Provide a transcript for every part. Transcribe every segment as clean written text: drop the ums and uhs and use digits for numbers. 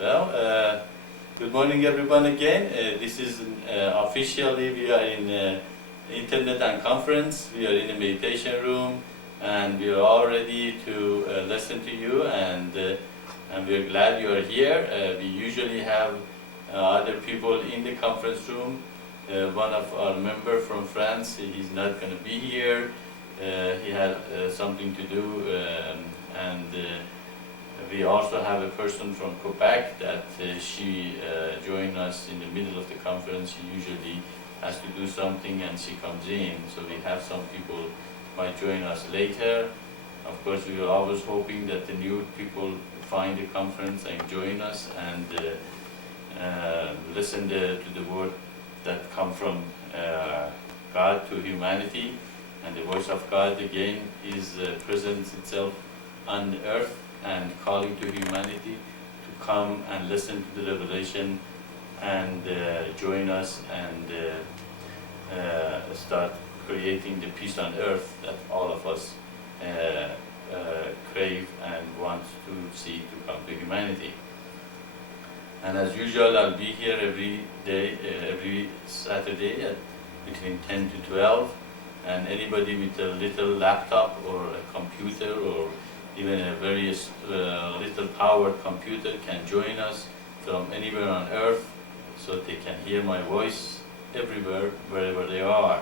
Well, good morning everyone again. This is officially we are in internet and conference. We are in a meditation room and we are all ready to listen to you and we are glad you are here. We usually have other people in the conference room. One of our members from France, he's not going to be here. He had something to do and we also have a person from Quebec that she joined us in the middle of the conference. She usually has to do something and she comes in. So we have some people might join us later. Of course, we are always hoping that the new people find the conference and join us and listen to the word that come from God to humanity. And the voice of God again is presents itself on the earth and calling to humanity to come and listen to the revelation and join us and start creating the peace on earth that all of us crave and want to see to come to humanity. And as usual, I'll be here every day, every Saturday at between 10 to 12. And anybody with a little laptop or a computer or even a very little powered computer can join us from anywhere on earth so they can hear my voice everywhere, wherever they are.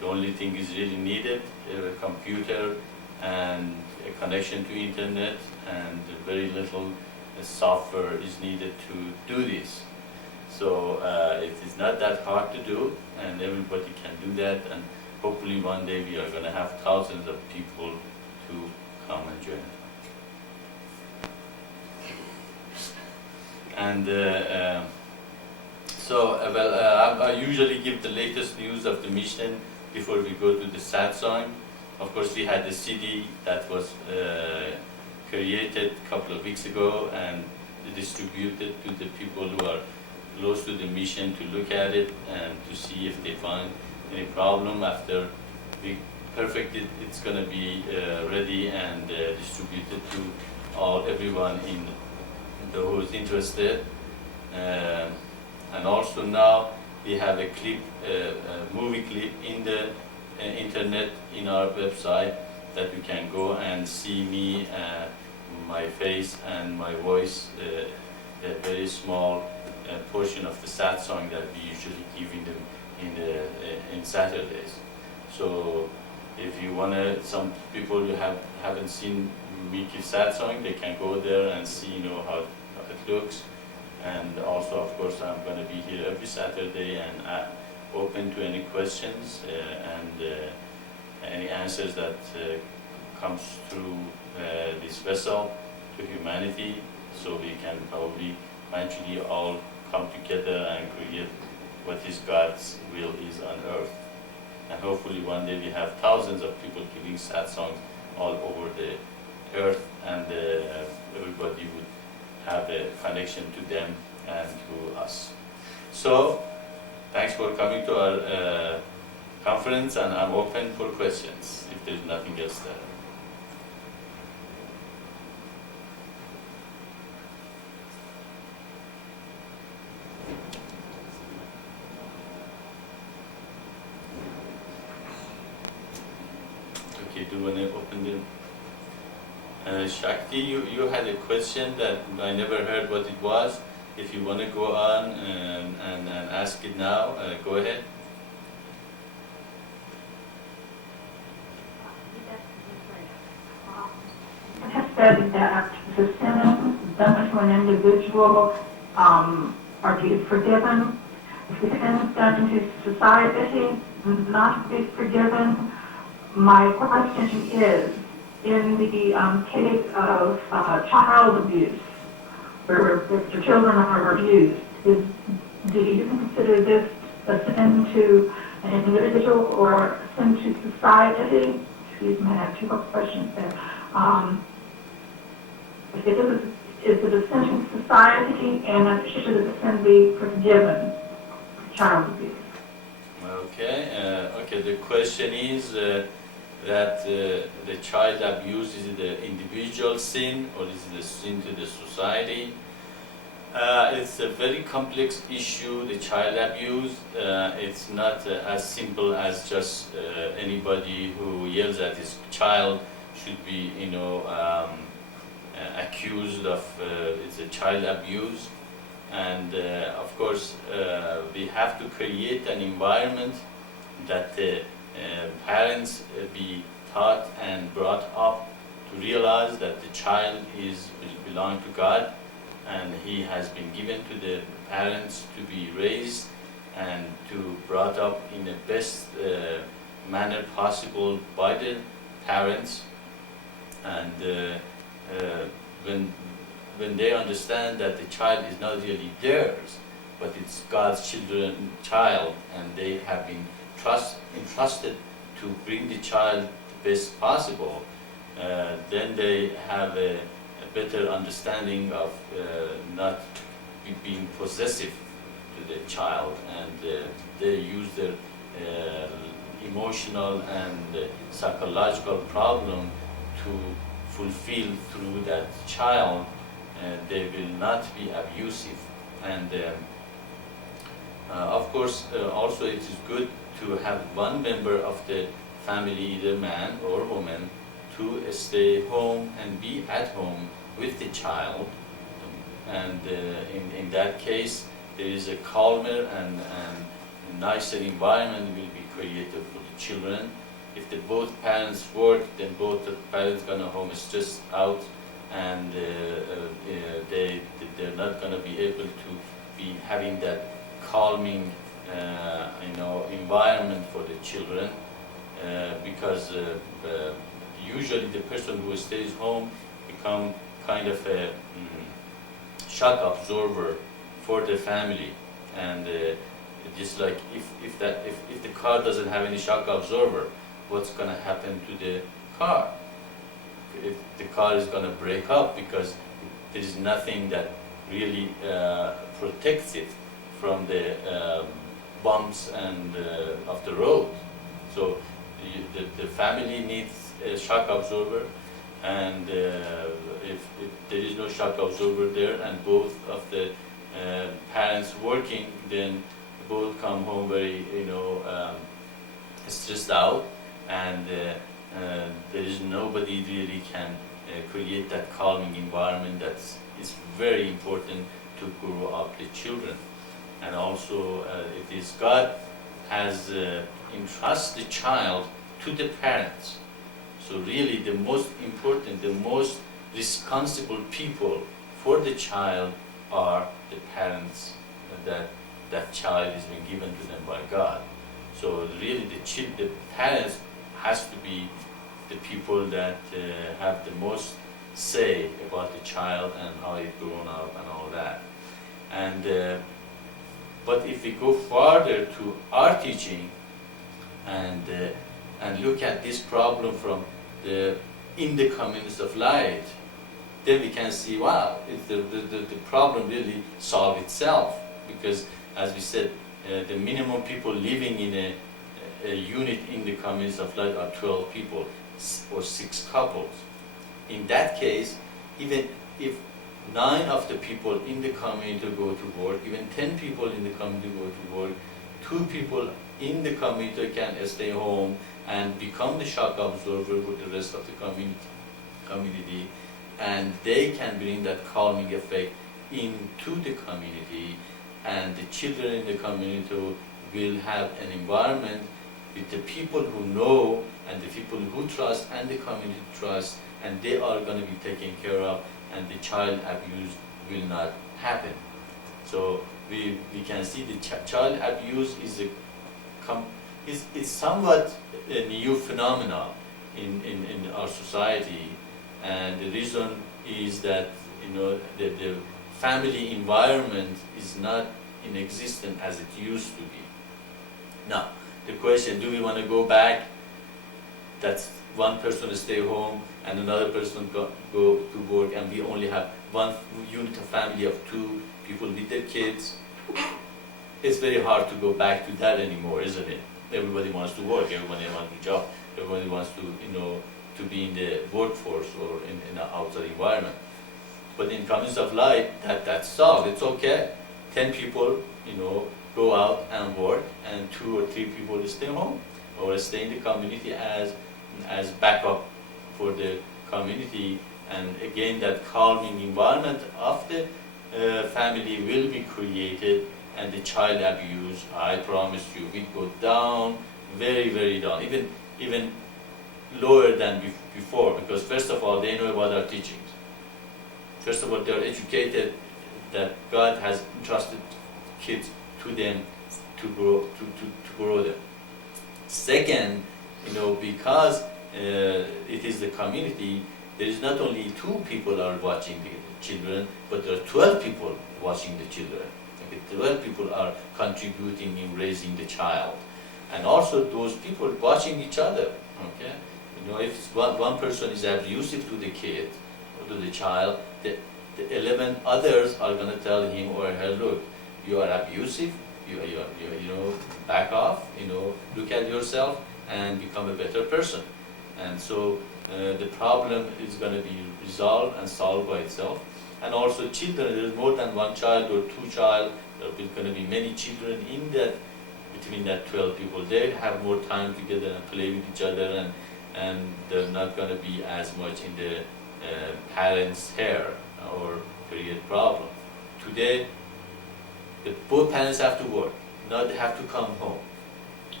The only thing is really needed, a computer and a connection to internet, and very little software is needed to do this. So it is not that hard to do and everybody can do that, and hopefully one day we are going to have thousands of people to come and join. And I usually give the latest news of the mission before we go to the Satsang. Of course, we had a CD that was created a couple of weeks ago and distributed to the people who are close to the mission to look at it and to see if they find any problem. After we perfect it, it's going to be ready and distributed to everyone who is interested. And also now we have a clip, a movie clip in the internet in our website that you can go and see me, my face and my voice, a very small portion of the Satsang that we usually give in Saturdays. So if you want to, some people who haven't seen me give Satsang, they can go there and see how it looks. And also, of course, I'm going to be here every Saturday and open to any questions and any answers that comes through this vessel to humanity, so we can probably eventually all come together and create what is God's will is on earth. And hopefully one day we have thousands of people giving satsangs all over the earth, and everybody would have a connection to them and to us. So, thanks for coming to our conference, and I'm open for questions if there's nothing else there. Okay, do you want to open the... Shakti, you had a question that I never heard what it was. If you want to go on and ask it now, go ahead. It has said that the sins done to an individual are to be forgiven. If the sins done to society not to be forgiven, my question is, in the case of child abuse, where the children are abused, do you consider this a sin to an individual or a sin to society? Excuse me, I have two questions there. Is it a sin to society, and should the sin be forgiven for child abuse? Okay, the question is that the child abuse, is it an individual sin or is it a sin to the society? It's a very complex issue, the child abuse. It's not as simple as just anybody who yells at his child should be, accused of it's a child abuse. And of course, we have to create an environment that the parents be taught and brought up to realize that the child will belong to God, and he has been given to the parents to be raised and to brought up in the best manner possible by the parents. And when they understand that the child is not really theirs, but it's God's child, and they have been entrusted to bring the child the best possible, then they have a better understanding of not being possessive to the child, and they use their emotional and psychological problem to fulfill through that child. They will not be abusive. And of course, also it is good to have one member of the family, either man or woman, to stay home and be at home with the child. And in that case, there is a calmer and nicer environment will be created for the children. If both parents work, then both the parents gonna home stressed out, and they're not gonna be able to be having that calming environment for the children, because usually the person who stays home become kind of a shock absorber for the family. And just like if the car doesn't have any shock absorber, what's going to happen to the car? If the car is going to break up because there is nothing that really protects it from the bumps and of the road. So the family needs a shock absorber, and if there is no shock absorber there and both of the parents working, then both come home very stressed out, and there is nobody really can create that calming environment that is very important to grow up the children. And also it is God has entrusted the child to the parents. So really the most important, the most responsible people for the child are the parents that child is being given to them by God. So really the parents has to be the people that have the most say about the child and how it grown up and all that. And but if we go further to our teaching and look at this problem from in the communities of light, then we can see, wow, the problem really solved itself, because as we said, the minimum people living in a unit in the communities of light are 12 people or 6 couples. In that case, even if 9 of the people in the community go to work, even 10 people in the community go to work, 2 people in the community can stay home and become the shock absorber for the rest of the community, and they can bring that calming effect into the community, and the children in the community will have an environment with the people who know and the people who trust and the community trust, and they are going to be taken care of, and the child abuse will not happen. So we can see the child abuse is somewhat a new phenomenon in our society, and the reason is that the family environment is not in existence as it used to be. Now, the question, do we want to go back? That's one person stay home and another person go to work, and we only have one unit of family of 2 people with their kids. It's very hard to go back to that anymore, isn't it? Everybody wants to work, everybody wants a job, everybody wants to be in the workforce or in an outside environment. But in communities of light, that's solved. It's okay. 10 people, go out and work, and 2 or 3 people stay home or stay in the community as backup for the community. And again, that calming environment of the family will be created, and the child abuse, I promise you, will go down, very, very down, even lower than before, because first of all, they know about our teachings. First of all, they are educated that God has entrusted kids to them to grow them. Second, because it is the community, there is not only 2 people are watching the children, but there are 12 people watching the children. Okay, 12 people are contributing in raising the child. And also those people watching each other. Okay? If one person is abusive to the kid or to the child, the 11 others are going to tell him or her, look, you are abusive, you back off, look at yourself and become a better person. And so the problem is going to be resolved and solved by itself. And also children, there is more than 1 child or 2 child, there are going to be many children in that, between that 12 people. They have more time together and play with each other, and they're not going to be as much in the parents' hair or create problem. Today, both parents have to work. Now they have to come home,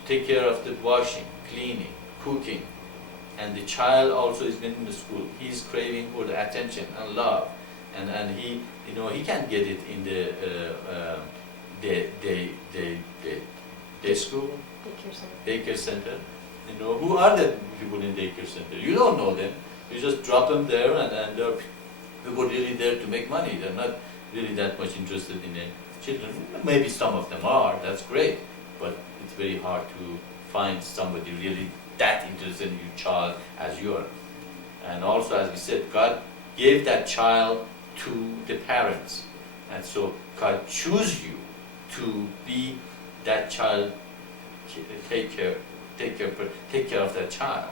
take care of the washing, cleaning, cooking, and the child also is in the school. He's craving for the attention and love, and he can't get it in the day school, daycare center. Who are the people in daycare center? You don't know them. You just drop them there, and there are people really there to make money. They're not really that much interested in the children. Maybe some of them are, that's great, but it's very hard to find somebody really that interested in your child as you are. And also, as we said, God gave that child to the parents, and so God choose you to be that child, take care of that child.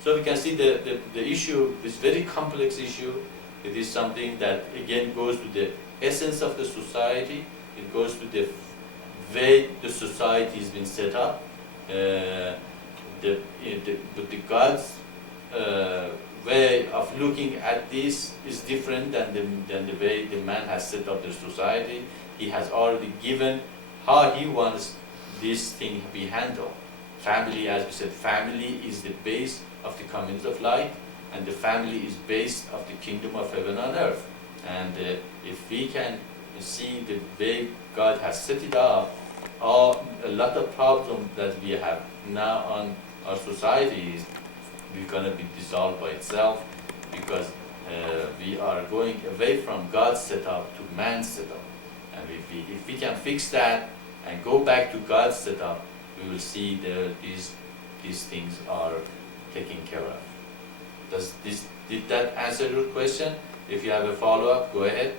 So we can see the issue, this very complex issue. It is something that again goes to the essence of the society. It goes to the way the society has been set up. But the God's way of looking at this is different than the way the man has set up the society. He has already given how he wants this thing to be handled. Family, as we said, family is the base of the community of light, and the family is base of the kingdom of heaven on earth. And if we can see the way God has set it up, a lot of problems that we have now on our society is going to be dissolved by itself, because we are going away from God's setup to man's setup. And if we can fix that and go back to God's setup, we will see that these things are taken care of. Did that answer your question? If you have a follow-up, go ahead.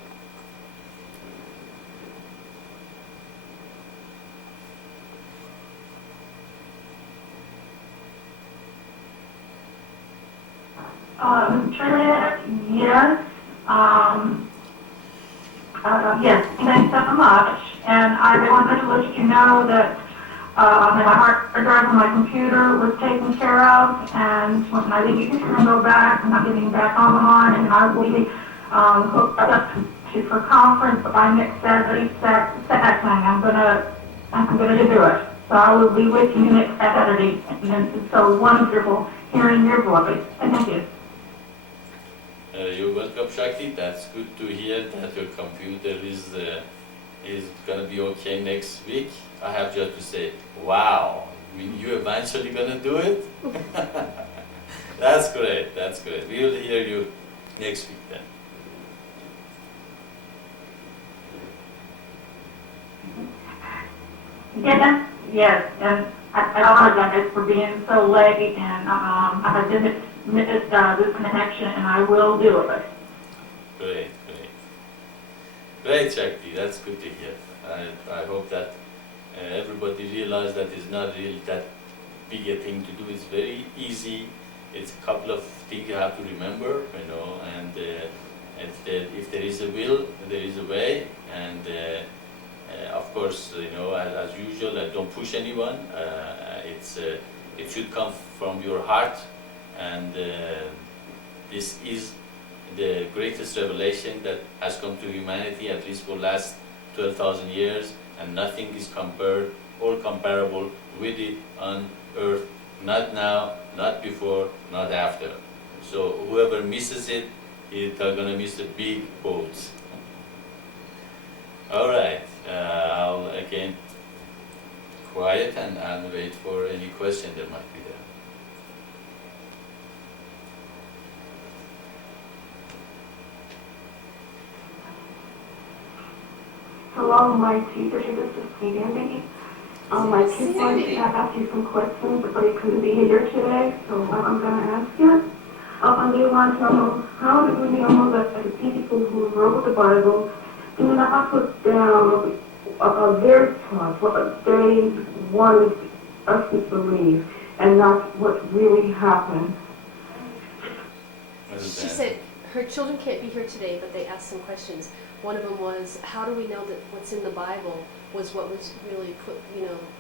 Maitreya, yes. Yes, thanks so much. And I wanted to let you know that my hard drive on my computer was taken care of, and when I leave, you can go back. I'm not getting back online, and I will be hooked up for conference by next Saturday, Satsang. I'm gonna do it. So I will be with you next Saturday, and it's so wonderful hearing your voice. And thank you. You're welcome, Shakti. That's good to hear that your computer is going to be okay next week. I have just to say, wow, you eventually going to do it? That's great, that's great. We will hear you next week then. Yes, and I apologize for being so late, and I didn't miss this connection, and I will do it. Great. Great, Shakti, that's good to hear. I hope that everybody realizes that it's not really that big a thing to do. It's very easy. It's a couple of things you have to remember, and If there is a will, there is a way, and of course, as usual, I don't push anyone. It should come from your heart, and this is the greatest revelation that has come to humanity, at least for the last 12,000 years, and nothing is compared or comparable with it on earth, not now, not before, not after. So whoever misses it, they're going to miss the big boats. All right, I'll again quiet and I'll wait for any question that might be there. Hello, my teacher, this is Sandy. My kids wanted to ask you some questions, but they couldn't be here today, so I'm going to ask you. They want to know, how do we know that the people who wrote the Bible do not put down their thoughts, what they wanted us to believe, and not what really happened? She said her children can't be here today, but they asked some questions. One of them was, how do we know that what's in the Bible was what was really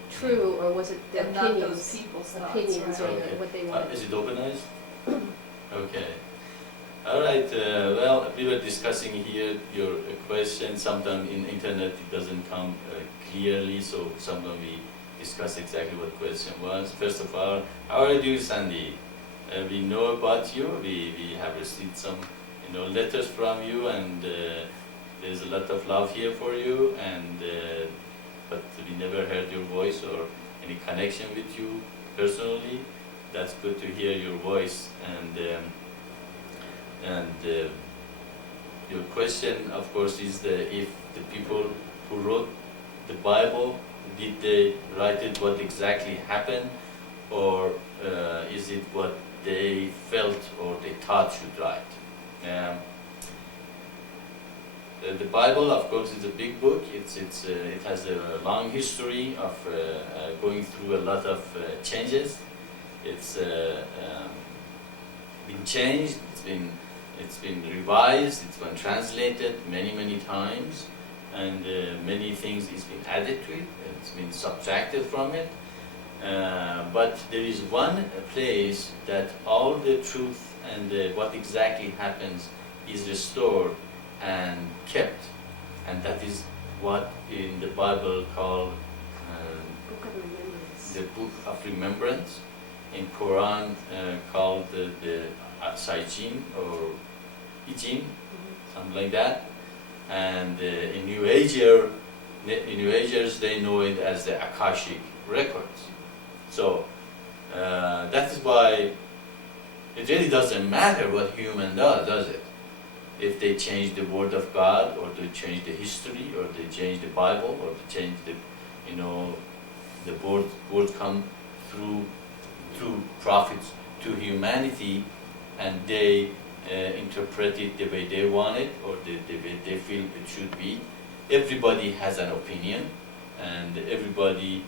true, or was it the opinions or what they wanted? Is it organized? Okay. All right. Well, we were discussing here your question. Sometimes in internet it doesn't come clearly, so sometimes we discuss exactly what question was. First of all, how are you, Sandy? We know about you. We have received some, letters from you, and there's a lot of love here for you. And but we never heard your voice or any connection with you personally. That's good to hear your voice. And your question, of course, is if the people who wrote the Bible, did they write it what exactly happened, or is it what they felt or they thought should write? The Bible, of course, is a big book. It has a long history of going through a lot of changes. It's been changed. It's been revised. It's been translated many times, and many things has been added to it. It's been subtracted from it. But there is one place that all the truth and what exactly happens is restored and kept, and that is what in the Bible called Book of Remembrance. The Book of Remembrance. In Quran called the Satsang or Ijim, something like that. And in New Agers they know it as the Akashic records. So that is why it really doesn't matter what human does it? If they change the word of God, or they change the history, or they change the Bible, or they change the words come through prophets to humanity, and they interpret it the way they want it, or the way they feel it should be. Everybody has an opinion, and everybody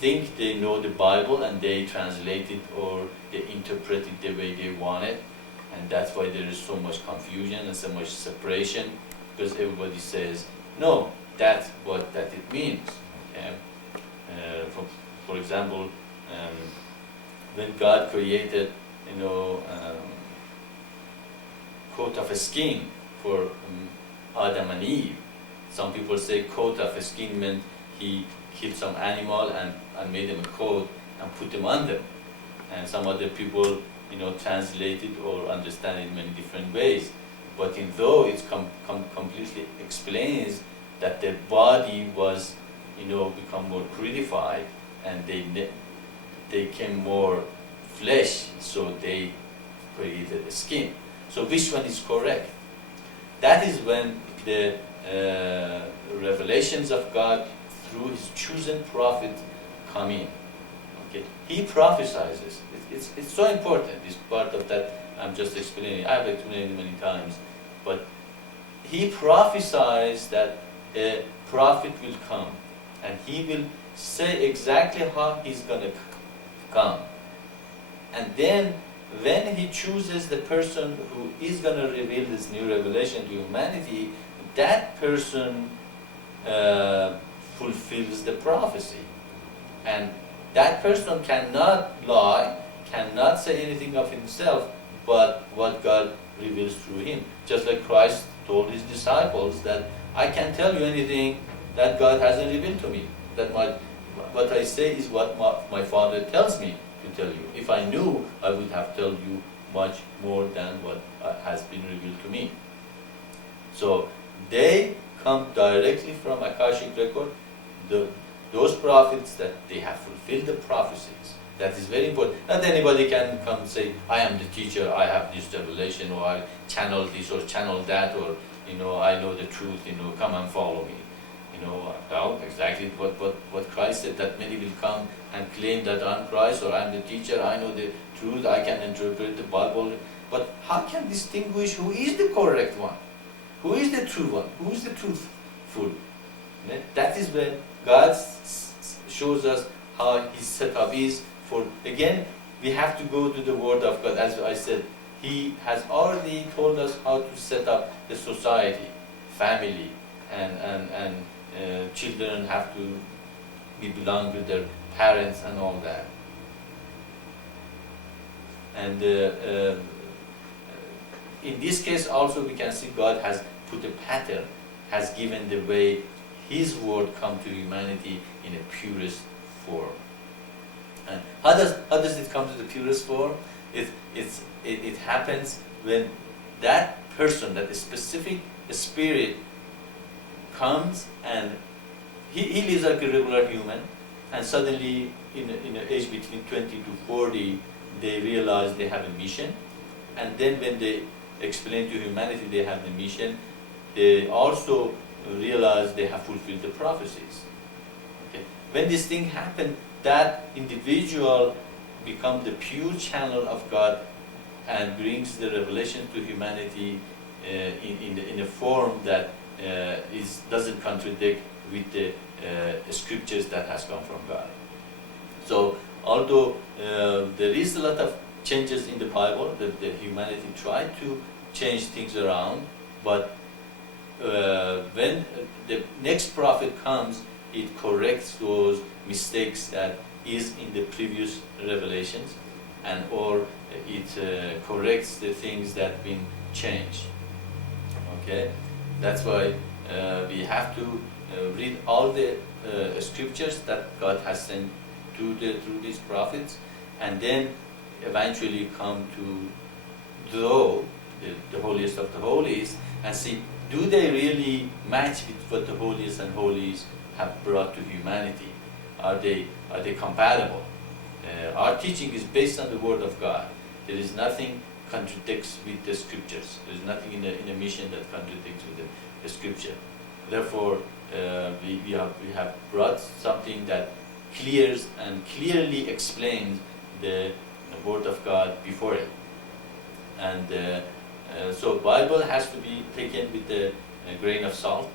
think they know the Bible, and they translate it or they interpret it the way they want it. And that's why there is so much confusion and so much separation, because everybody says, no, that's what it means. Okay? For example, when God created, coat of a skin for Adam and Eve, some people say coat of a skin meant he killed some animal and made them a coat and put them on them. And some other people translate it or understand it in many different ways. But though it completely explains that their body was, become more purified, and they became more flesh, so they created a skin. So which one is correct? That is when the revelations of God through His chosen prophet come in. Okay, He prophesizes. It's so important. This part of that I'm just explaining. I've explained it many times, but He prophesies that a prophet will come, and he will say exactly how he's going to come. And then when he chooses the person who is going to reveal this new revelation to humanity, that person fulfills the prophecy. And that person cannot lie, cannot say anything of himself, but what God reveals through him. Just like Christ told his disciples that I can't tell you anything that God hasn't revealed to me. That what I say is what my Father tells me to tell you. If I knew, I would have told you much more than what has been revealed to me. So they come directly from Akashic record. Those prophets that they have fulfilled the prophecies. That is very important. Not anybody can come and say, I am the teacher, I have this revelation, or I channel this or channel that, or I know the truth, come and follow me. Well, exactly what Christ said, that many will come and claim that I'm Christ or I'm the teacher, I know the truth, I can interpret the Bible. But how can distinguish who is the correct one? Who is the true one? Who is the truthful? That is when God shows us how his setup is. Again, we have to go to the Word of God. As I said, he has already told us how to set up the society, family, and children have to belong to their parents and all that. And in this case also we can see God has put a pattern, has given the way his word come to humanity in a purest form. And how does it come to the purest form? It happens when that person, that specific spirit comes and he lives like a regular human, and suddenly in an age between 20 to 40 they realize they have a mission, and then when they explain to humanity they have the mission, they also realize they have fulfilled the prophecies. Okay. When this thing happens, that individual becomes the pure channel of God and brings the revelation to humanity in a form that doesn't contradict with the scriptures that has come from God. So although there is a lot of changes in the Bible, that the humanity tried to change things around, but when the next prophet comes, it corrects those mistakes that is in the previous revelations, and or it corrects the things that have been changed. Okay, that's why we have to read all the scriptures that God has sent through these prophets, and then eventually come to know the holiest of the holies and see, do they really match with what the holiest and holies have brought to humanity? Are they compatible? Our teaching is based on the Word of God. There is nothing contradicts with the scriptures. There is nothing in the mission that contradicts with the scripture. Therefore, we have brought something that clears and clearly explains the Word of God before it. And so Bible has to be taken with a grain of salt,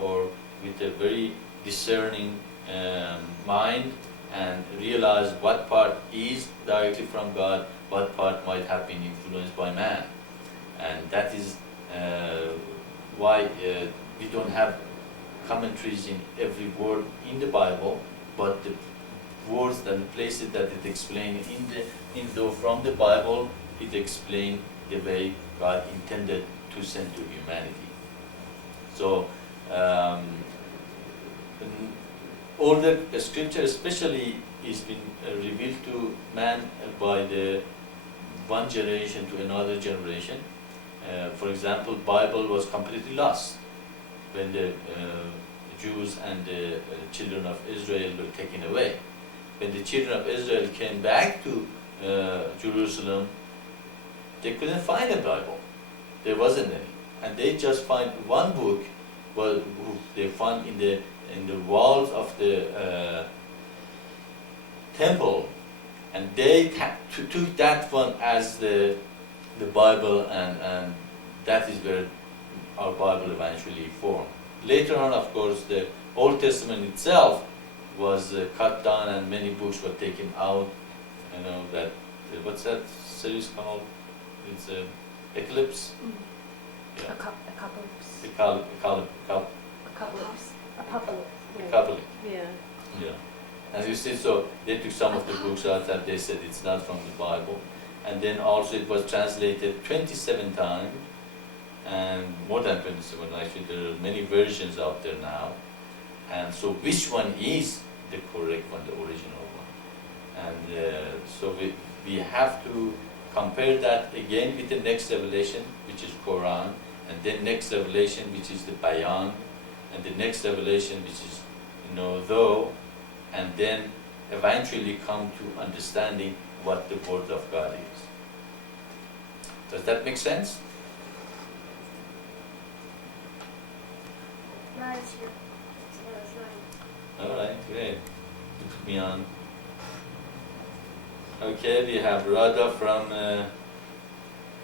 or with a very discerning mind, and realize what part is directly from God, what part might have been influenced by man. And that is why we don't have commentaries in every word in the Bible, but the words and places that it explains from the Bible, it explains the way God intended to send to humanity. So all the scripture especially is been revealed to man by the one generation to another generation. For example, Bible was completely lost when the Jews and the children of Israel were taken away. When the children of Israel came back to Jerusalem, they couldn't find a Bible. There wasn't any. And they just find one book, they found in the walls of the temple, and they took that one as the Bible, and that is where our Bible eventually formed. Later on, of course, the Old Testament itself was cut down, and many books were taken out. That what's that series called? It's Eclipse. Yeah. Apocalypse. Apocalypse. Apocalypse. Catholic. Yeah. Yeah. As you see, so they took some of the books out and they said it's not from the Bible. And then also it was translated 27 times, and more than 27 actually. There are many versions out there now. And so which one is the correct one, the original one? And so we have to compare that again with the next revelation, which is Quran, and then next revelation, which is the Bayan, and the next revelation, which is, though, and then eventually come to understanding what the Word of God is. Does that make sense? Nice. All right, great. Put me on. Okay, we have Radha from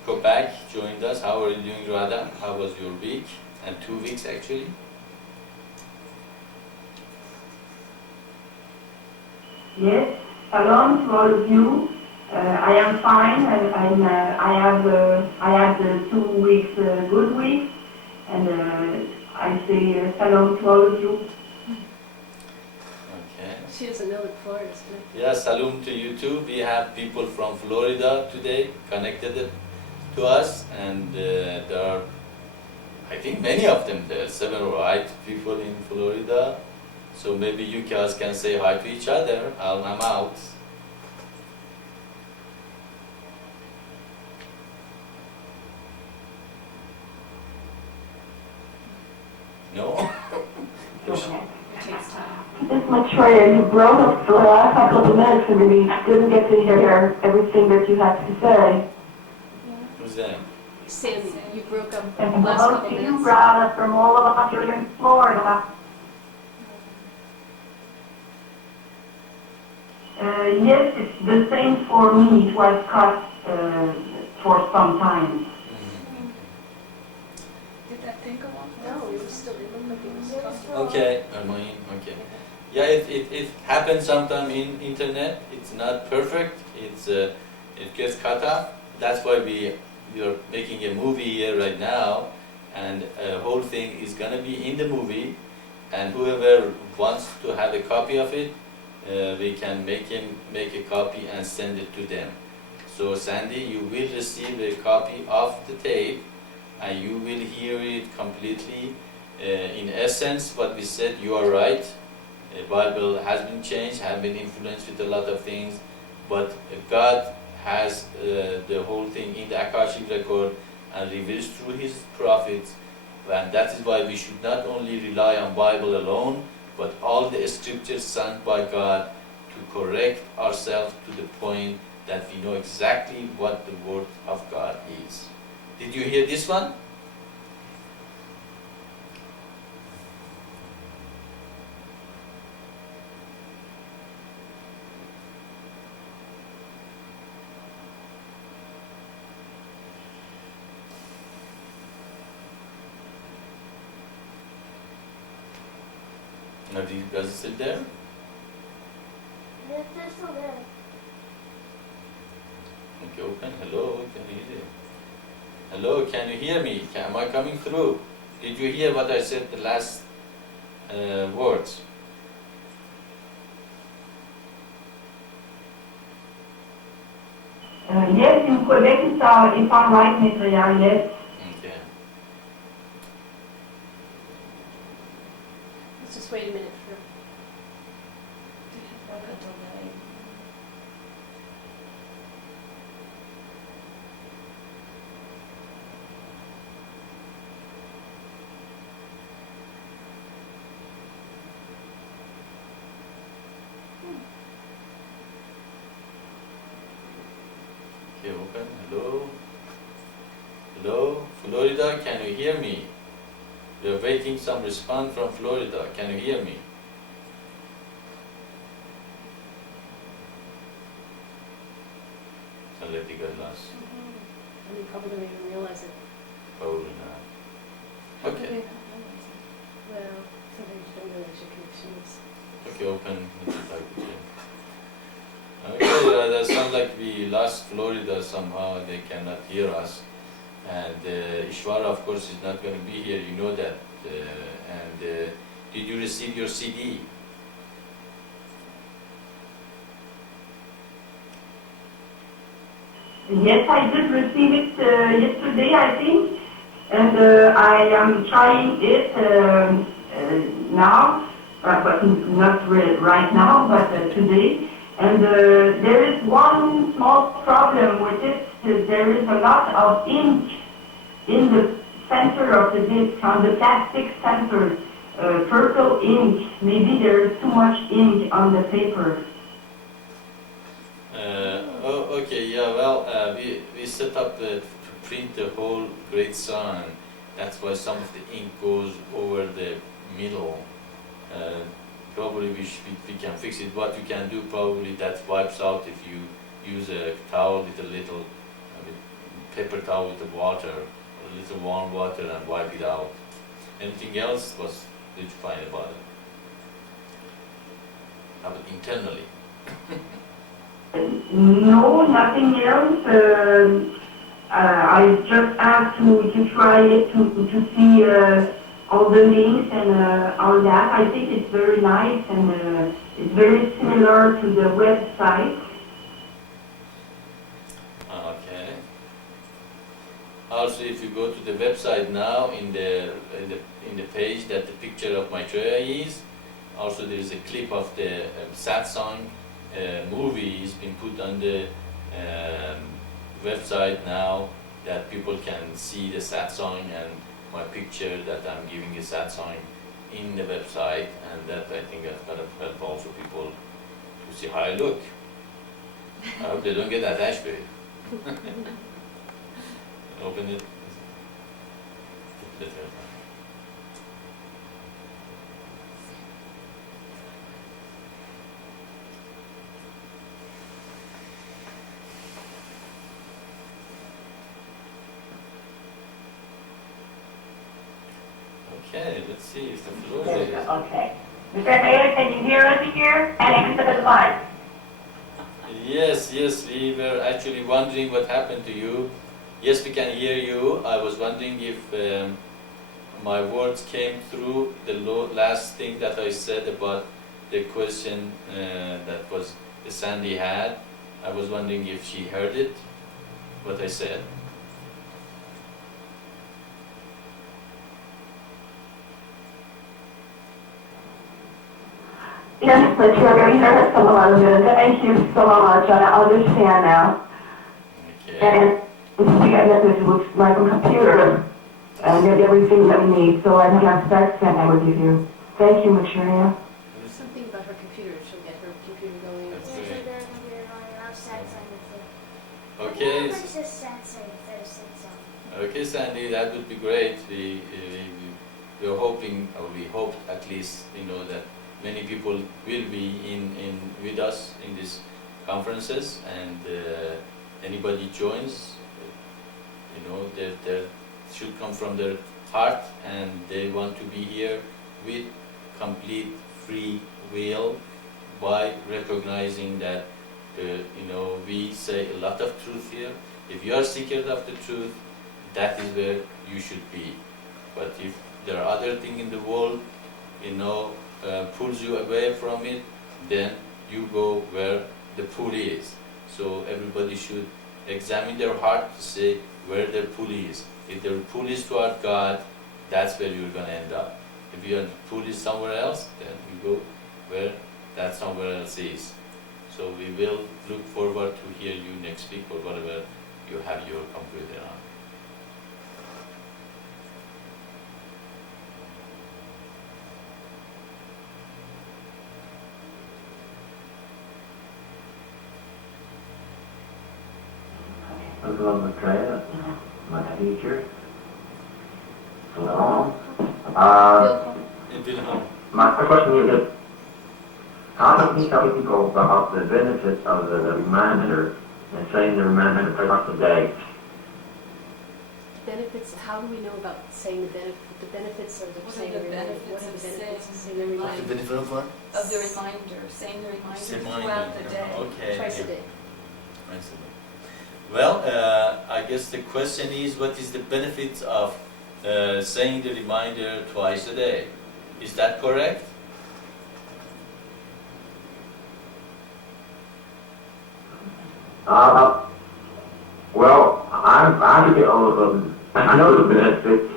Quebec joined us. How are you doing, Radha? How was your week? And 2 weeks actually? Yes, shalom to all of you. I am fine, and I had 2 weeks good weeks, and I say shalom to all of you. Okay. She doesn't know that Florida is connected. Yeah, salam to you too. We have people from Florida today connected to us, and there are, I think, many of them. There are 7 or 8 people in Florida. So maybe you guys can say hi to each other. I'm out. No? Miss Maitreya, you broke up for the last couple of minutes and we didn't get to hear everything that you had to say. Who's that? Sandy, you broke up And last most couple of you minutes. brought up from all of us here in Florida. Yes, it's the same for me. It was cut for some time. Did that thing go on? No, it was still, it looked like it was cut. Okay, okay. Yeah, it happens sometime in internet. It's not perfect. It gets cut off. That's why we are making a movie here right now, and the whole thing is gonna be in the movie. And whoever wants to have a copy of it, we can make a copy and send it to them. So Sandy, you will receive a copy of the tape, and you will hear it completely. In essence, what we said, you are right. The Bible has been changed, has been influenced with a lot of things, but God has the whole thing in the Akashic record and reveals through His prophets, and that is why we should not only rely on Bible alone, but all the scriptures sent by God to correct ourselves to the point that we know exactly what the Word of God is. Did you hear this one? Are you guys still there? Yes, they're still there. Okay, open. Hello, can you hear? Hello, can you hear me? Am I coming through? Did you hear what I said, the last words? Yes, in Quebec, if I'm right, Maitreya, yes. Okay. Let's just wait a minute for. Okay, open. Hello? Hello? Florida, can you hear me? We are waiting some response from Florida. Can you hear me? Already got lost. I mean, probably don't even realize it. Probably not. Okay. Well, sometimes you don't realize your connection is. Okay, open. Okay, sounds like we lost Florida somehow. They cannot hear us. And Ishwara, of course, is not going to be here. You know that. Did you receive your CD? Yes, I did receive it yesterday, I think, and I am trying it now, but not right now, but today. And there is one small problem with it. There is a lot of ink in the center of the disc, on the plastic center, purple ink. Maybe there is too much ink on the paper. Okay, yeah, well, we set up to print the whole great song. That's why some of the ink goes over the middle. Probably we can fix it. What you can do, probably that wipes out if you use a towel with a little paper towel with the water, or a little warm water, and wipe it out. Anything else? What did you find about it? How about internally? No, nothing else. I just asked to try it to see all the links and all that. I think it's very nice and it's very similar to the website. Okay. Also, if you go to the website now, in the page that the picture of Maitreya is, also there is a clip of the Satsang movie is been put on the website now, that people can see the Satsang and my picture that I'm giving a Satsang in the website, and that I think that's going to help also people to see how I look. I hope they don't get attached to it. Open it. Okay, let's see if the floor is. Okay. Mr. Mayor, can you hear us here? And exit the line. Yes, we were actually wondering what happened to you. Yes, we can hear you. I was wondering if my words came through, the last thing that I said about the question that was Sandy had. I was wondering if she heard it, what I said. Yes, Maitreya, you heard us a lot of it. Thank you so much. I understand now. Okay. And we got message with my computer and get everything that we need, so I don't have Satsang I would give you. Thank you, Maitreya. Something about her computer. She'll get her computer going. That's Yeah, great. so there's gonna be a lot of Satsang with it. Okay. Everybody says Satsang instead of Satsang. Okay, Sandy, that would be great. We're hoping, or we hoped at least, that many people will be in with us in these conferences, and anybody joins, they should come from their heart, and they want to be here with complete free will, by recognizing that we say a lot of truth here. If you are seeker of the truth, that is where you should be. But if there are other things in the world, pulls you away from it, then you go where the pull is. So everybody should examine their heart to say where their pull is. If their pull is toward God, that's where you're going to end up. If your pull is somewhere else, then you go where that somewhere else is. So we will look forward to hear you next week, or whatever you have your computer on. Hello, Maitreya, my teacher. Hello. My first question is, how can you tell people about the benefits of the reminder and saying the reminder twice a day? Benefits, how do we know about saying the benefits of the What saying are the the reminder? benefits What are of the benefits of saying saying the the reminder? The benefit of what? Of the reminder, saying the reminder throughout the day. Okay. Twice a day. Excellent. Well, I guess the question is, what is the benefits of saying the reminder twice a day? Is that correct? Well, I know the benefits,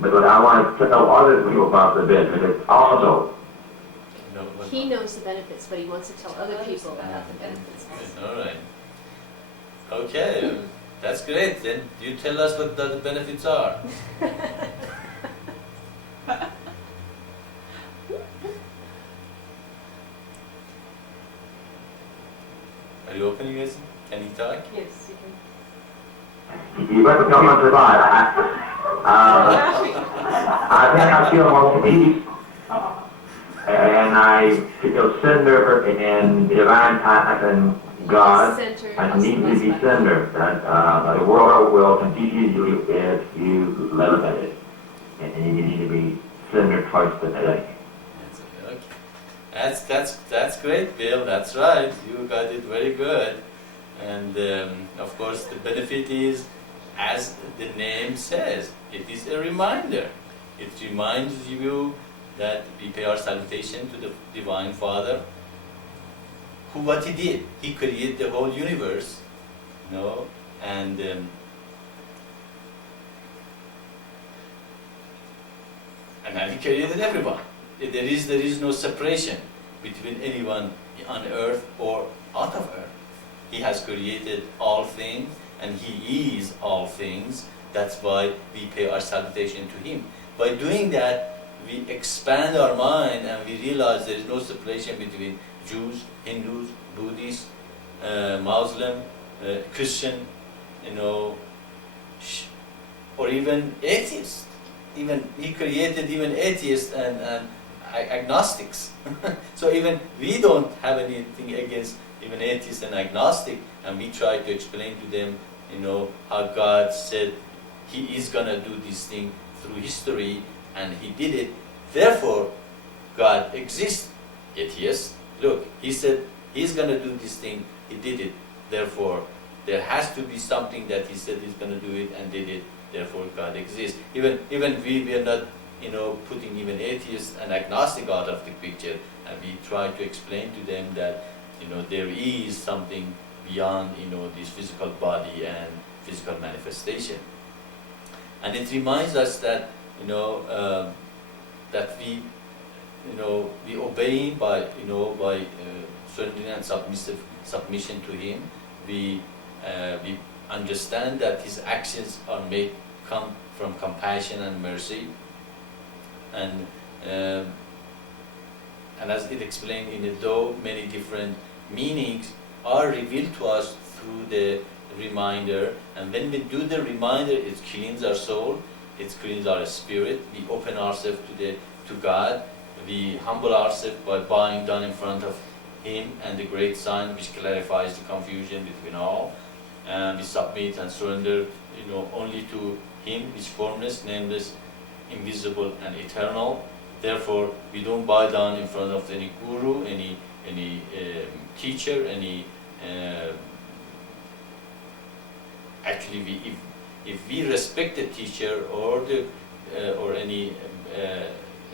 but I want to tell other people about the benefits also. No, He knows the benefits, but he wants to tell other people about the benefits. all right. Okay, that's great. Then you tell us what the benefits are. Are you opening this? Can you talk? Yes, you can. You better come on survive. I think I feel more peace, and I feel center in divine time and God. Center I is need to be most centered. That the world will confuse you if you let it, and you need to be centered twice a day. Okay. That's great, Bill. That's right. You got it very good. And of course, the benefit is, as the name says, it is a reminder. It reminds you that we pay our salutation to the Divine Father, what he did. He created the whole universe, and then he created everyone. There is no separation between anyone on earth or out of earth. He has created all things, and he is all things. That's why we pay our salutation to him. By doing that, we expand our mind and we realize there is no separation between Jews, Hindus, Buddhists, Muslim, Christian, or even atheists. Even he created even atheists and agnostics. So even we don't have anything against even atheists and agnostic, and we try to explain to them, how God said He is gonna do this thing through history, and He did it. Therefore, God exists. Atheists, look, He said He's gonna do this thing. He did it. Therefore, there has to be something that He said He's gonna do it and did it. Therefore, God exists. Even we are not, putting even atheists and agnostic out of the picture, and we try to explain to them that, there is something beyond, this physical body and physical manifestation. And it reminds us that, that we, we obey Him by surrendering and submission to Him. We understand that His actions come from compassion and mercy, and as it explained in the Tao, many different meanings are revealed to us through the reminder. And when we do the reminder, it cleans our soul, it cleans our spirit. We open ourselves to God. We humble ourselves by bowing down in front of Him and the great sign which clarifies the confusion between all. And we submit and surrender, only to Him, which formless, nameless, invisible, and eternal. Therefore, we don't bow down in front of any guru, any teacher, actually, if we respect the teacher or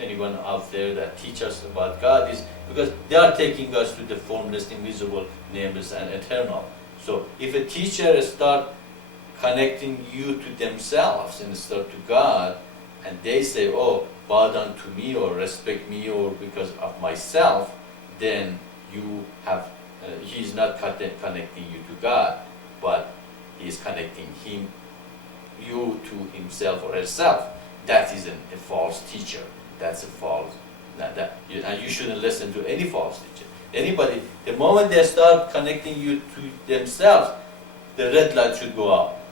anyone out there that teach us about God, is because they are taking us to the formless, invisible, nameless, and eternal. So, if a teacher start connecting you to themselves instead of to God, and they say, "Oh, bow down to me or respect me or because of myself," then you have. He is not connecting you to God, but he is connecting you to himself or herself. That is a false teacher. That's a false. And you shouldn't listen to any false teacher. Anybody, the moment they start connecting you to themselves, the red light should go up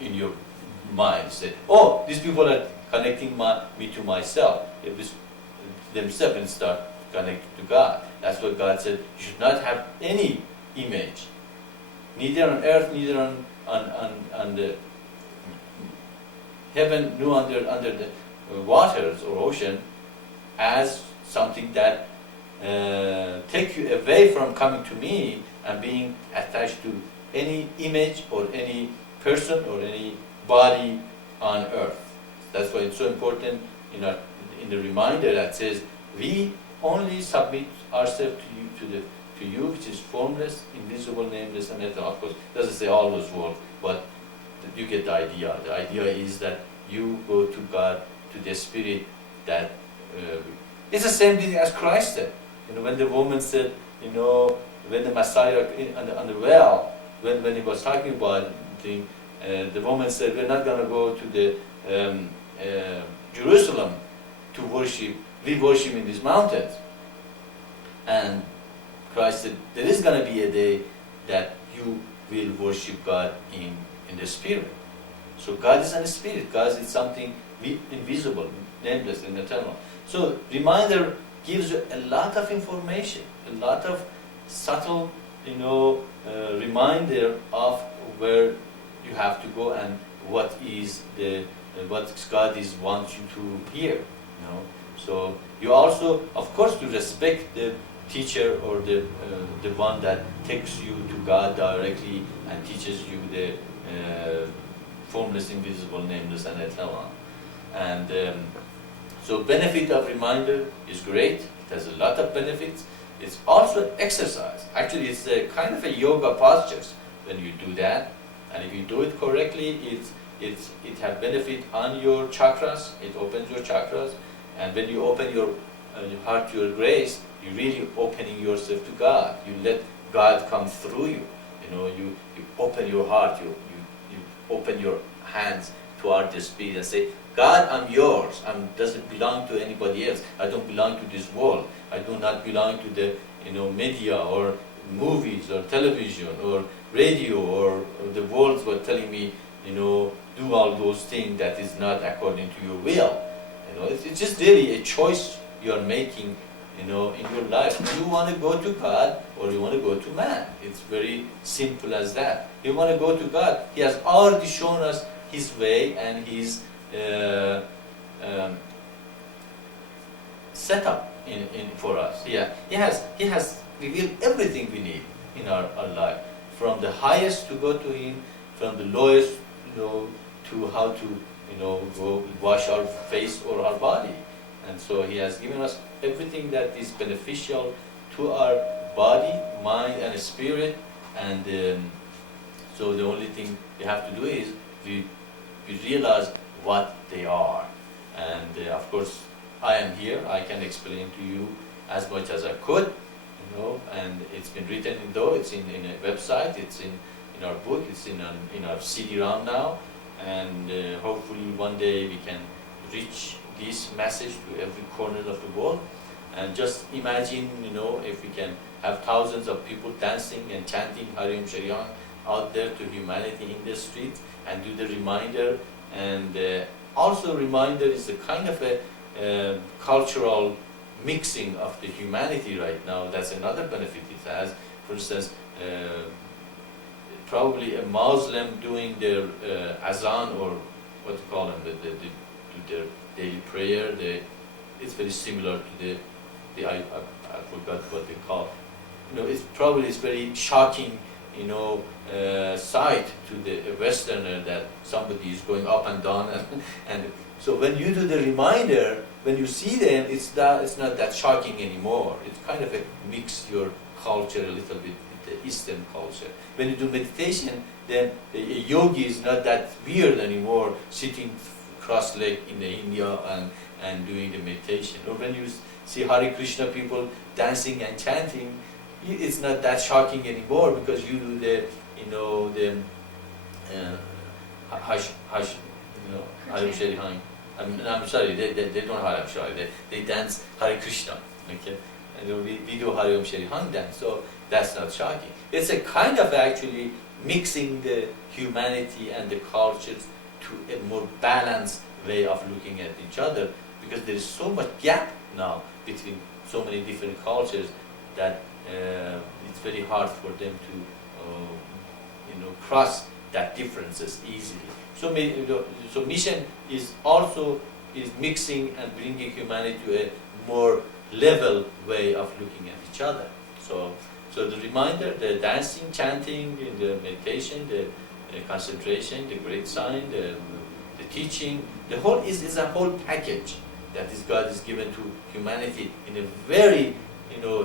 in your mind. Say, "Oh, these people are connecting me to myself." If themselves and start connected to God. That's what God said. You should not have any image, neither on earth, neither on the heaven, nor under the waters or ocean, as something that take you away from coming to me, and being attached to any image or any person or any body on earth. That's why it's so important in the reminder that says we only submit ourselves to you, which is formless, invisible, nameless, and eternal. Of course, it doesn't say all those words, but you get the idea. The idea is that you go to God, to the Spirit that it's the same thing as Christ said. When the woman said, when the Messiah on the well, when he was talking about the woman said, we're not going to go to the Jerusalem to worship. We worship in these mountains. And Christ said, there is going to be a day that you will worship God in the Spirit. So God is in the Spirit. God is something invisible, nameless, and eternal. So reminder gives you a lot of information, a lot of subtle, reminder of where you have to go and what is what God wants you to hear. So you also, of course, to respect the teacher or the one that takes you to God directly and teaches you the formless, invisible, nameless, and eternal. And so benefit of reminder is great. It has a lot of benefits. It's also exercise. Actually, it's a kind of a yoga postures when you do that. And if you do it correctly, it has benefit on your chakras. It opens your chakras. And when you open your heart to your grace, you're really opening yourself to God. You let God come through you. You open your heart. You open your hands toward the Spirit and say, God, I'm yours. I doesn't belong to anybody else. I don't belong to this world. I do not belong to the media or movies or television or radio or the world were telling me, do all those things that is not according to your will. It's just really a choice you are making, in your life. Do you want to go to God or you want to go to man? It's very simple as that. You want to go to God. He has already shown us His way and His setup for us. Yeah, He has revealed everything we need in our life. From the highest to go to Him, from the lowest, to how to, go wash our face or our body. And so He has given us everything that is beneficial to our body, mind, and spirit. And so the only thing we have to do is we realize what they are. And of course, I am here. I can explain to you as much as I could, and it's been written, though it's in a website, it's in our book, it's in our CD-ROM now, and hopefully one day we can reach this message to every corner of the world. And just imagine, if we can have thousands of people dancing and chanting Hari Om Shri Ram out there to humanity in the street, and do the reminder. And also reminder is a kind of a cultural mixing of the humanity right now. That's another benefit it has. For instance, probably a Muslim doing their azan, or what you call them, their daily prayer. It's very similar to I forgot what they call. It's very shocking, sight to the Westerner that somebody is going up and down, and so when you do the reminder, when you see them, it's not that shocking anymore. It's kind of a mix your culture a little bit with the Eastern culture. When you do meditation, then a yogi is not that weird anymore, sitting cross-legged in India and doing the meditation. Or when you see Hare Krishna people dancing and chanting, it's not that shocking anymore, because you do the Hare Om Shri Ram. I'm sorry, they don't Hare Om Shri Ram. They dance Hare Krishna. Okay, and we do Hare Om Shri Ram dance. So that's not shocking. It's a kind of actually mixing the humanity and the cultures to a more balanced way of looking at each other, because there is so much gap now between so many different cultures that it's very hard for them to cross that differences easily. So mission is also mixing and bringing humanity to a more level way of looking at each other. So So the reminder, the dancing, chanting, the meditation, the concentration, the great sign, the teaching, the whole is a whole package that is God is given to humanity in a very,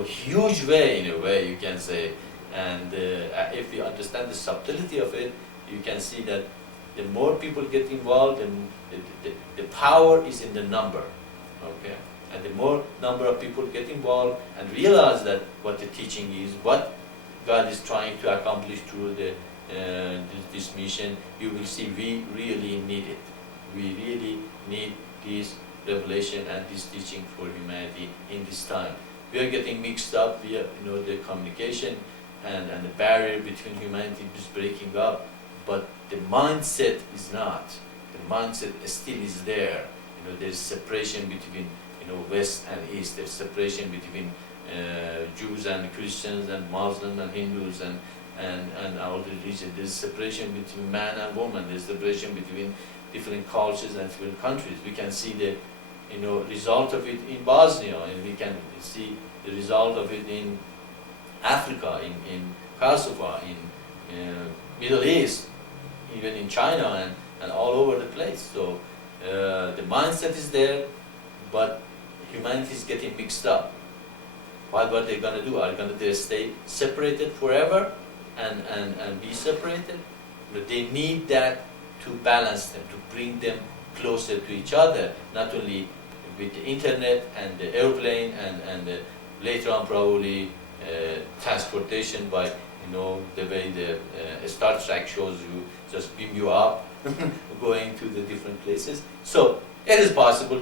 huge way, in a way you can say. And if you understand the subtlety of it, you can see that the more people get involved, the power is in the number, okay? And the more number of people get involved and realize that what the teaching is, what God is trying to accomplish through this mission, you will see we really need it. We really need this revelation and this teaching for humanity in this time. We are getting mixed up. We are, the communication and the barrier between humanity is breaking up, but the mindset is not. The mindset still is there. There's separation between West and East. There's separation between Jews and Christians and Muslims and Hindus and all the religions. There's separation between man and woman. There's separation between different cultures and different countries. We can see the result of it in Bosnia, and we can see the result of it in Africa, in Kosovo, in Middle East, even in China and all over the place. So the mindset is there, but humanity is getting mixed up. What are they going to do? Are they stay separated forever and be separated? But they need that to balance them, to bring them closer to each other, not only with the internet and the airplane and later on probably transportation by, the way the Star Trek shows you, just beam you up, going to the different places. So it is possible,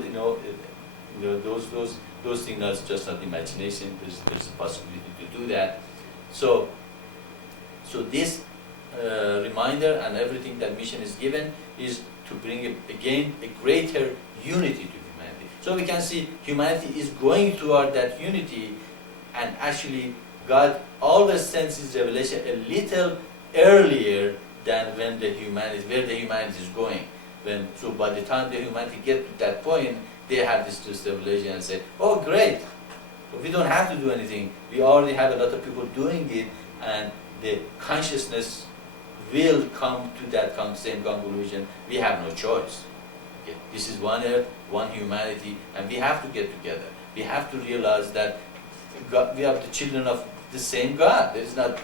those things are just not imagination. There's a possibility to do that. So this reminder and everything that mission is given is to bring again a greater unity to humanity. So we can see humanity is going toward that unity, and actually God always sends His revelation a little earlier than where the humanity is going. So by the time the humanity get to that point, they have this revelation and say, oh great, we don't have to do anything. We already have a lot of people doing it, and the consciousness will come to that same conclusion. We have no choice. Okay. This is one earth, one humanity, and we have to get together. We have to realize that we are the children of the same God. There is not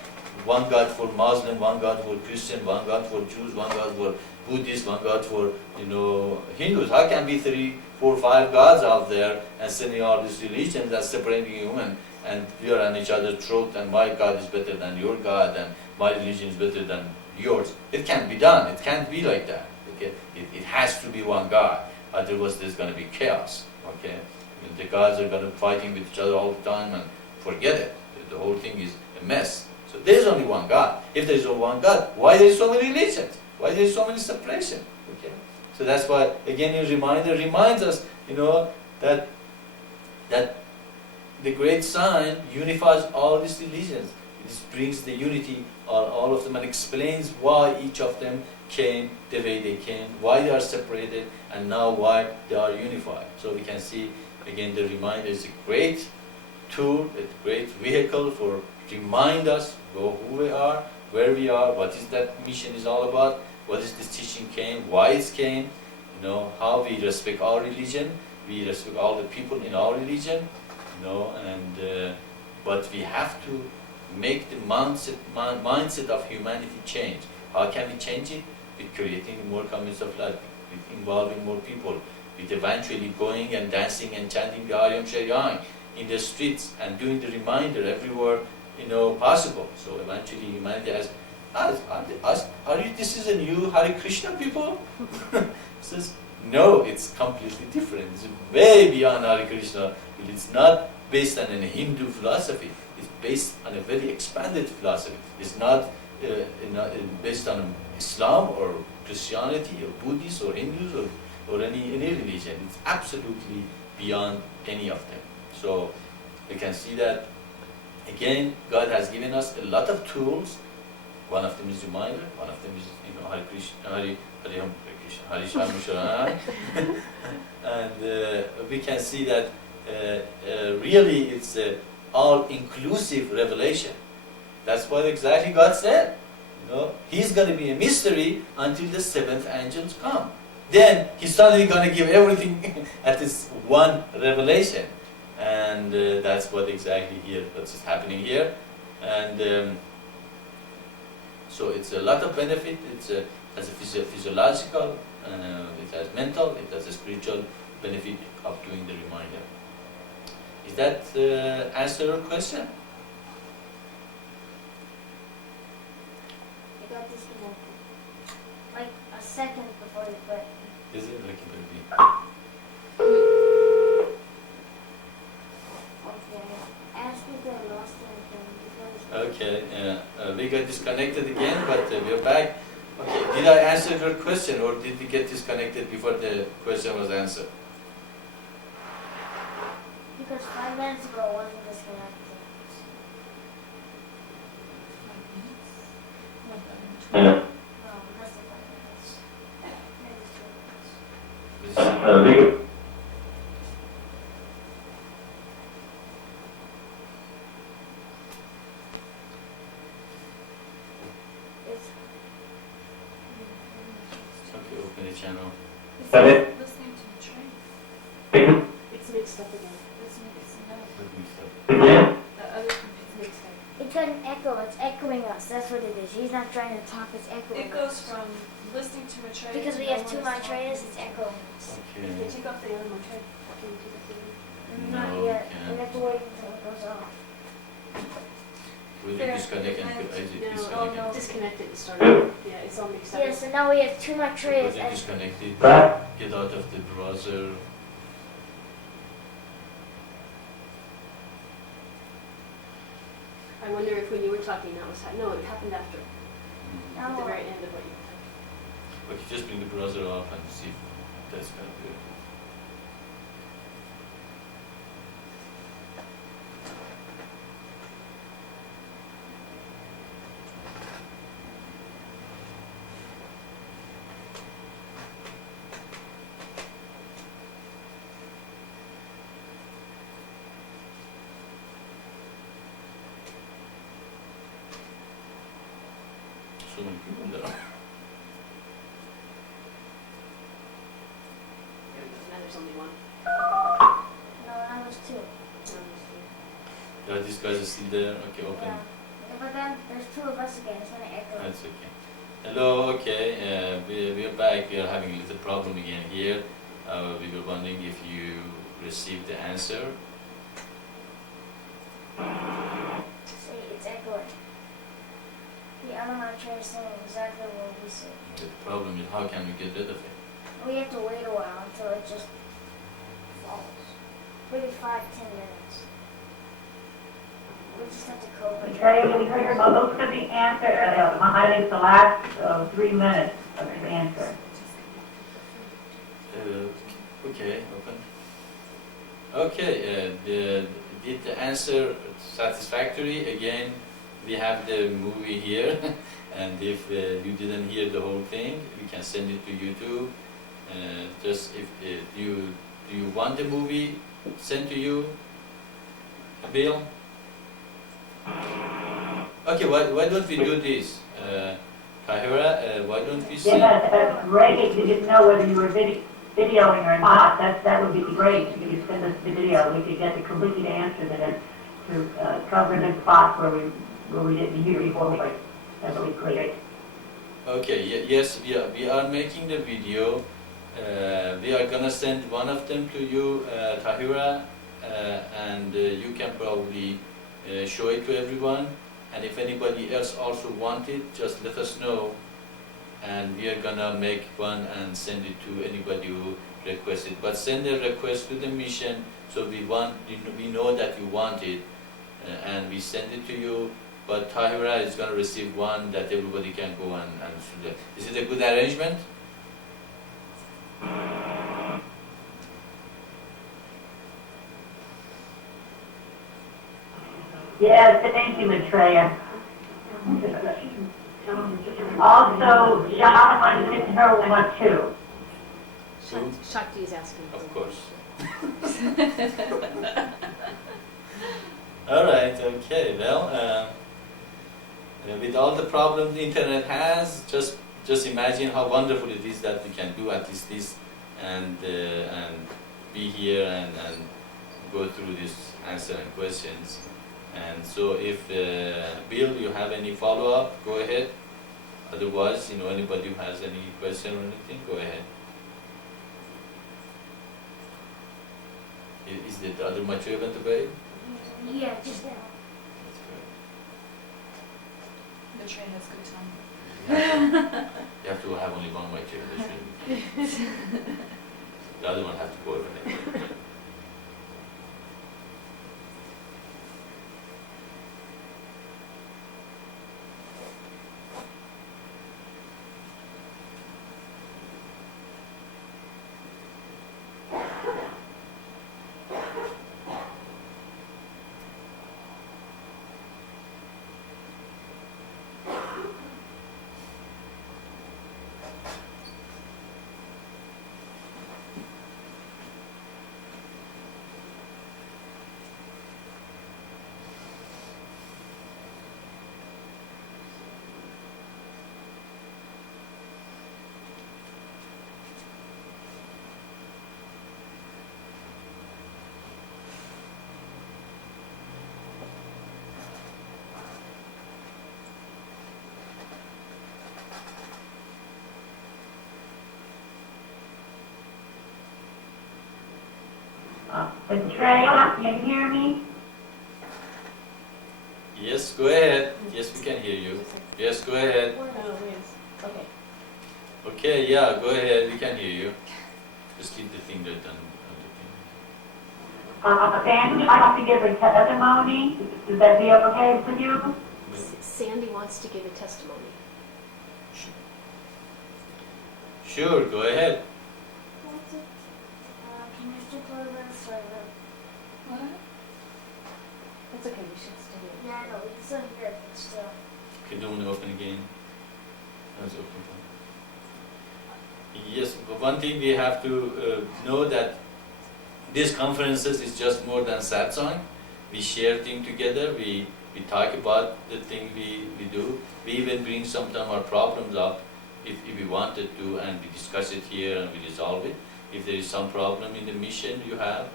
one God for Muslim, one God for Christian, one God for Jews, one God for Buddhists, one God for Hindus. How can be 3, 4, 5 gods out there and sending all these religions and separating human, and we are on each other's throat, and my God is better than your God and my religion is better than yours? It can't be done. It can't be like that. Okay? It has to be one God. Otherwise there's going to be chaos. Okay? The gods are going to be fighting with each other all the time, and forget it. The whole thing is a mess. So there is only one God. If there is only one God, why there is so many religions? Why there is so many separation? Okay? So that's why, again, a reminder reminds us, that the great sign unifies all these religions. It brings the unity on all of them and explains why each of them came the way they came, why they are separated, and now why they are unified. So we can see, again, the reminder is a great tool, a great vehicle for remind us who we are, where we are, what is that mission is all about, what is this teaching came, why it came, how we respect our religion, we respect all the people in our religion, but we have to make the mindset of humanity change. How can we change it? With creating more communities of life, with involving more people, with eventually going and dancing and chanting the Ayam Sharyang in the streets and doing the reminder everywhere possible. So eventually humanity has this is a new Hare Krishna people? Says, no, it's completely different. It's way beyond Hare Krishna. It's not based on a Hindu philosophy. It's based on a very expanded philosophy. It's not based on Islam or Christianity or Buddhists or Hindus or any religion. It's absolutely beyond any of them. So we can see that, again, God has given us a lot of tools. One of them is reminder, one of them is Hare Krishna, Hare Sham. And we can see that really it's all-inclusive revelation. That's what exactly God said. You know, He's going to be a mystery until the seventh angels come. Then He's suddenly going to give everything at this one revelation. And that's what exactly here, what's happening here. And so it's a lot of benefit. It has a physiological, it has mental, it has a spiritual benefit of doing the reminder. Is that answer your question? I got disconnected. Like a second before you quit. Is it? Okay, baby. Okay. Ask if they lost anything because Okay, we got disconnected again, but we're back. Okay, did I answer your question or did we get disconnected before the question was answered? because 5 minutes ago it wasn't disconnected. No, less than 5 minutes. Maybe 2 minutes. This is- It's Okay, open the channel. Listening to the train. It's mixed up again. Let me stop. The other it's mixed up. It doesn't echo, it's echoing us. That's what it is. He's not trying to talk, it's echoing It goes us. from listening to Maitreya. Because to we no have 2 one is talking. Maitreya's, it's echoing us. Can you Okay. take off the other Maitreya? Can you take off the other? No, Not yet. can't. We have to wait until it goes off. Will you There, disconnect and disconnect. is it No, disconnected? no. Disconnected and started. Yeah, it's all mixed up. Yeah, so now we have 2 Maitreya's. Was it disconnected? Back. Get out of the browser. I wonder if when you were talking that was, no, it happened after, at the No, very end of what you were talking. Okay, just bring the browser up and see if that's going to do it. So many people there. Now there's only one. no, that was 2. Yeah, these guys are still there. Okay, open. Yeah. But then there's 2 of us again. It's gonna echo. That's okay. Hello, okay, we're back. We are having a little problem again here. We were wondering if you received the answer. See, it's echoing. The other Maitreya is saying exactly what we said. The problem is how can we get rid of it? We have to wait a while until it just falls. Maybe 5-10 minutes. We just have to cope with it. Maitreya, we heard most of the answer, I think the last 3 minutes of the answer. Okay, open. Okay, did the answer satisfactory? Again, we have the movie here, and if you didn't hear the whole thing, we can send it to YouTube. Just if do you want the movie sent to you, Bill? Okay, why don't we do this? Tahira, why don't we send? Yeah, that's great. We didn't know whether you were videoing or not. That would be great. If you could send us the video, we could get the complete answer to cover the spots where we didn't hear before. That would be great. Okay, yes, we are making the video. We are gonna send one of them to you, Tahira, and you can probably show it to everyone. And if anybody else also want it, just let us know. And we are gonna make one and send it to anybody who requests it. But send a request to the mission, so we know that you want it, and we send it to you. But Tahira is gonna receive one that everybody can go and see that. Is it a good arrangement? Yes, thank you, Maitreya. Also, John wanted to know one too. Shakti is asking. Of course. All right. Okay. Well, With all the problems the internet has, just imagine how wonderful it is that we can do at least this and be here and go through this answering questions. And so if Bill, you have any follow-up, go ahead. Otherwise, anybody who has any question or anything, go ahead. Is the other Maitreya went away? Yeah, just now. That's Maitreya has good time. great. You have to have only one Maitreya. The other one has to go away. Maitreya, can you hear me? Yes, go ahead. Yes, we can hear you. Yes, go ahead. Okay. Okay, yeah, go ahead. We can hear you. Just keep the finger done on the thing. Sandy, I have to give a testimony. Does that be okay with you? Sandy wants to give a testimony. Sure, go ahead. Can you still play this or What? That's okay, we should stay here. yeah, no, we can still hear it, but still. Okay, do you want to open again? Let's open. Yes, but one thing we have to know that these conferences is just more than satsang. We share things together, we talk about the thing we do. We even bring sometimes our problems up if we wanted to, and we discuss it here and we resolve it. If there is some problem in the mission you have,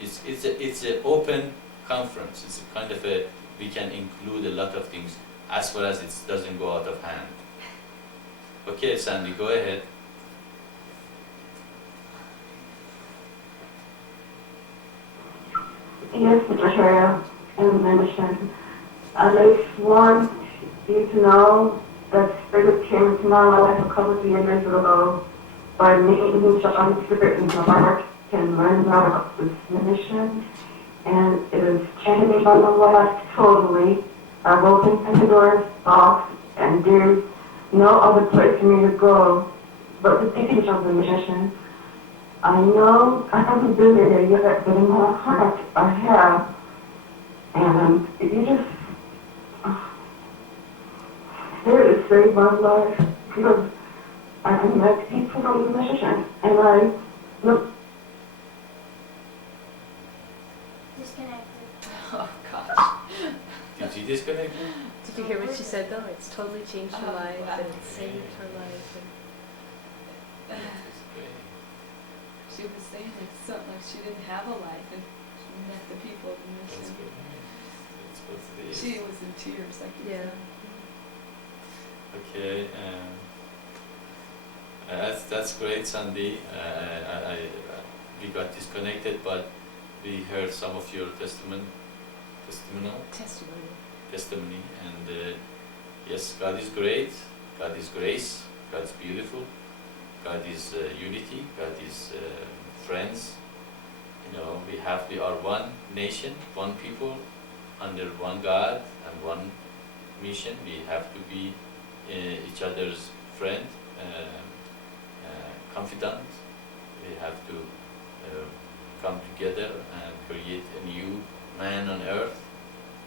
it's an open conference. It's a kind of we can include a lot of things as far as it doesn't go out of hand. Okay, Sandy, go ahead. Yes, Maitreya, and my mission. I just want you to know that Spirit came into my life a couple of years ago by meeting John Spirit in my heart and learn about this mission. And it has changed my life totally. I've opened Pandora's box and there's no other place for me to go but the teachings of the mission. I know I haven't been there yet, but in my heart I have. And you just, Spirit has saved my life because I met people from the mission and I look. Disconnected. Oh gosh. Did you disconnect? Did you hear what she said though? It's totally changed her Oh, life wow. and it's saved her life. That's great. She was saying it's something like she didn't have a life and she met the people of the That's mission. good. That's what it is. She was in tears, I could Yeah. tell. Okay. That's great, Sandy. We got disconnected, but we heard some of your testimony, and yes, God is great. God is grace. God is beautiful. God is unity. God is friends. We are one nation, one people, under one God and one mission. We have to be each other's friend, confidant. We have to come together and create a new man on earth.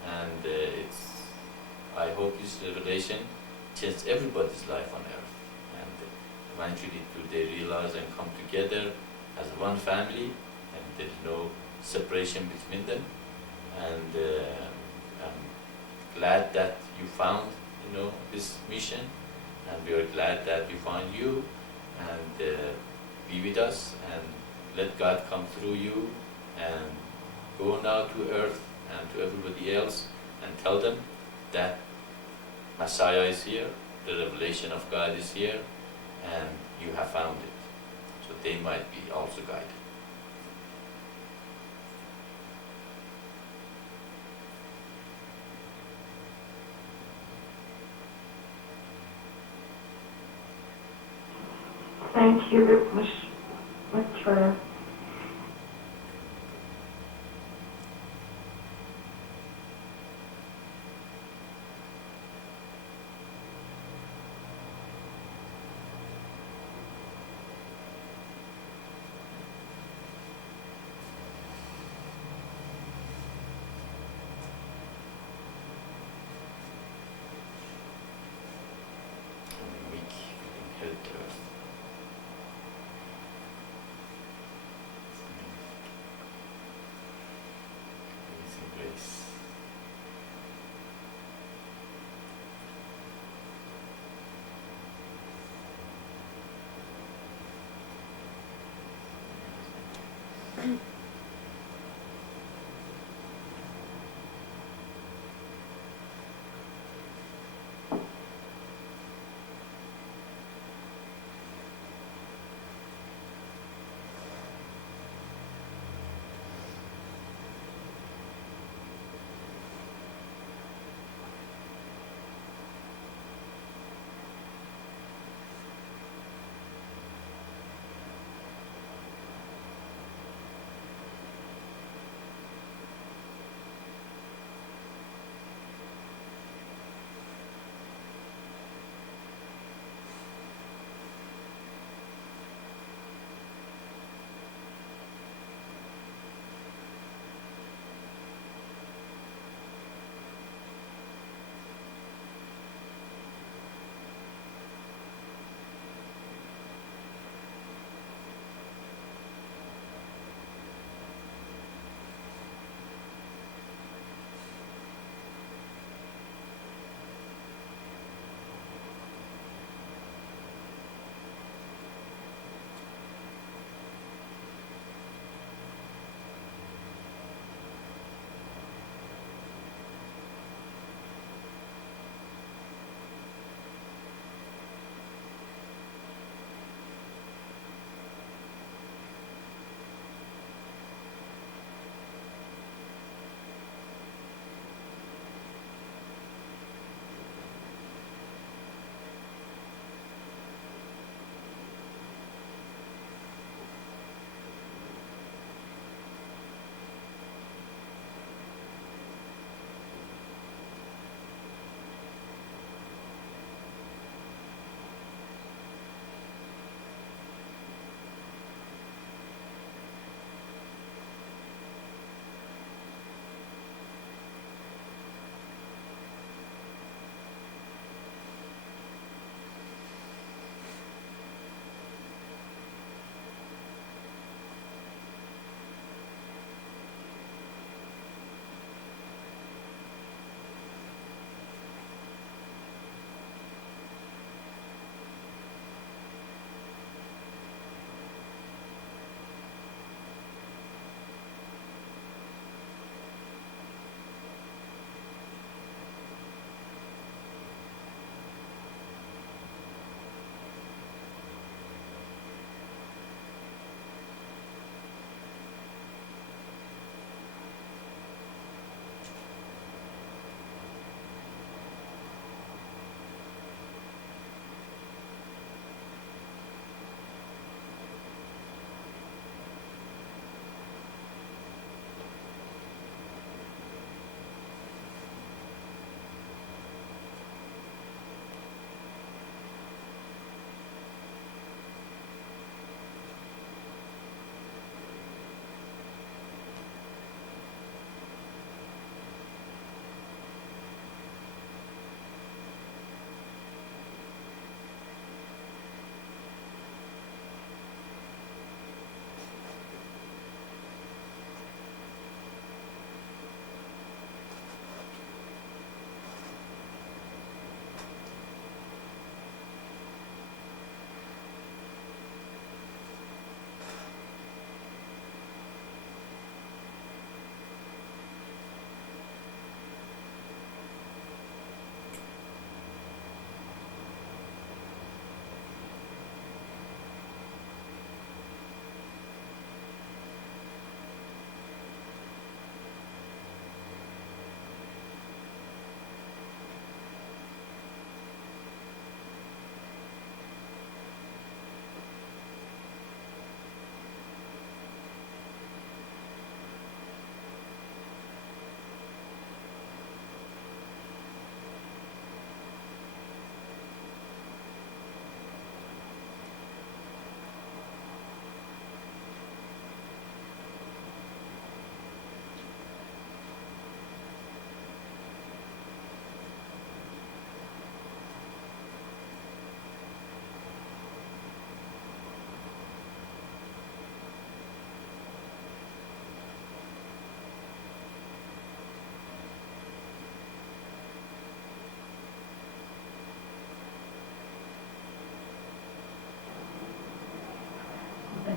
And I hope this revelation changes everybody's life on earth. And eventually they realize and come together as one family, and there's no separation between them. And I'm glad that you found this mission, and we are glad that we find you, and be with us, and let God come through you, and go now to earth and to everybody else, and tell them that Messiah is here, the revelation of God is here, and you have found it. So they might be also guided. Thank you, Maitreya. And the weak will inherit the earth.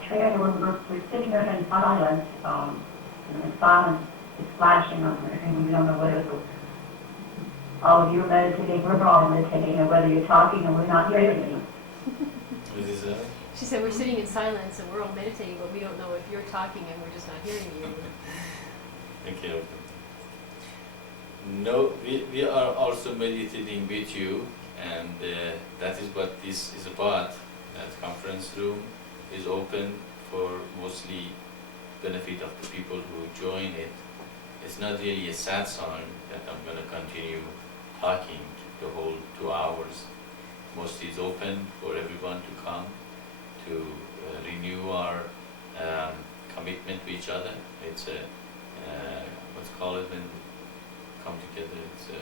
Maitreya, we're sitting there in silence, and the silence is flashing on there, and we don't know whether it's all of you are meditating, we're all meditating, or whether you're talking and we're not hearing you. What is that? She said, we're sitting in silence and we're all meditating, but we don't know if you're talking and we're just not hearing you. Okay, okay. No, we are also meditating with you, and that is what this is about. That conference room is open for mostly benefit of the people who join it. It's not really a satsang that I'm going to continue talking the whole 2 hours. Mostly it's open for everyone to come to renew our commitment to each other. It's a what's called it when we come together? It's a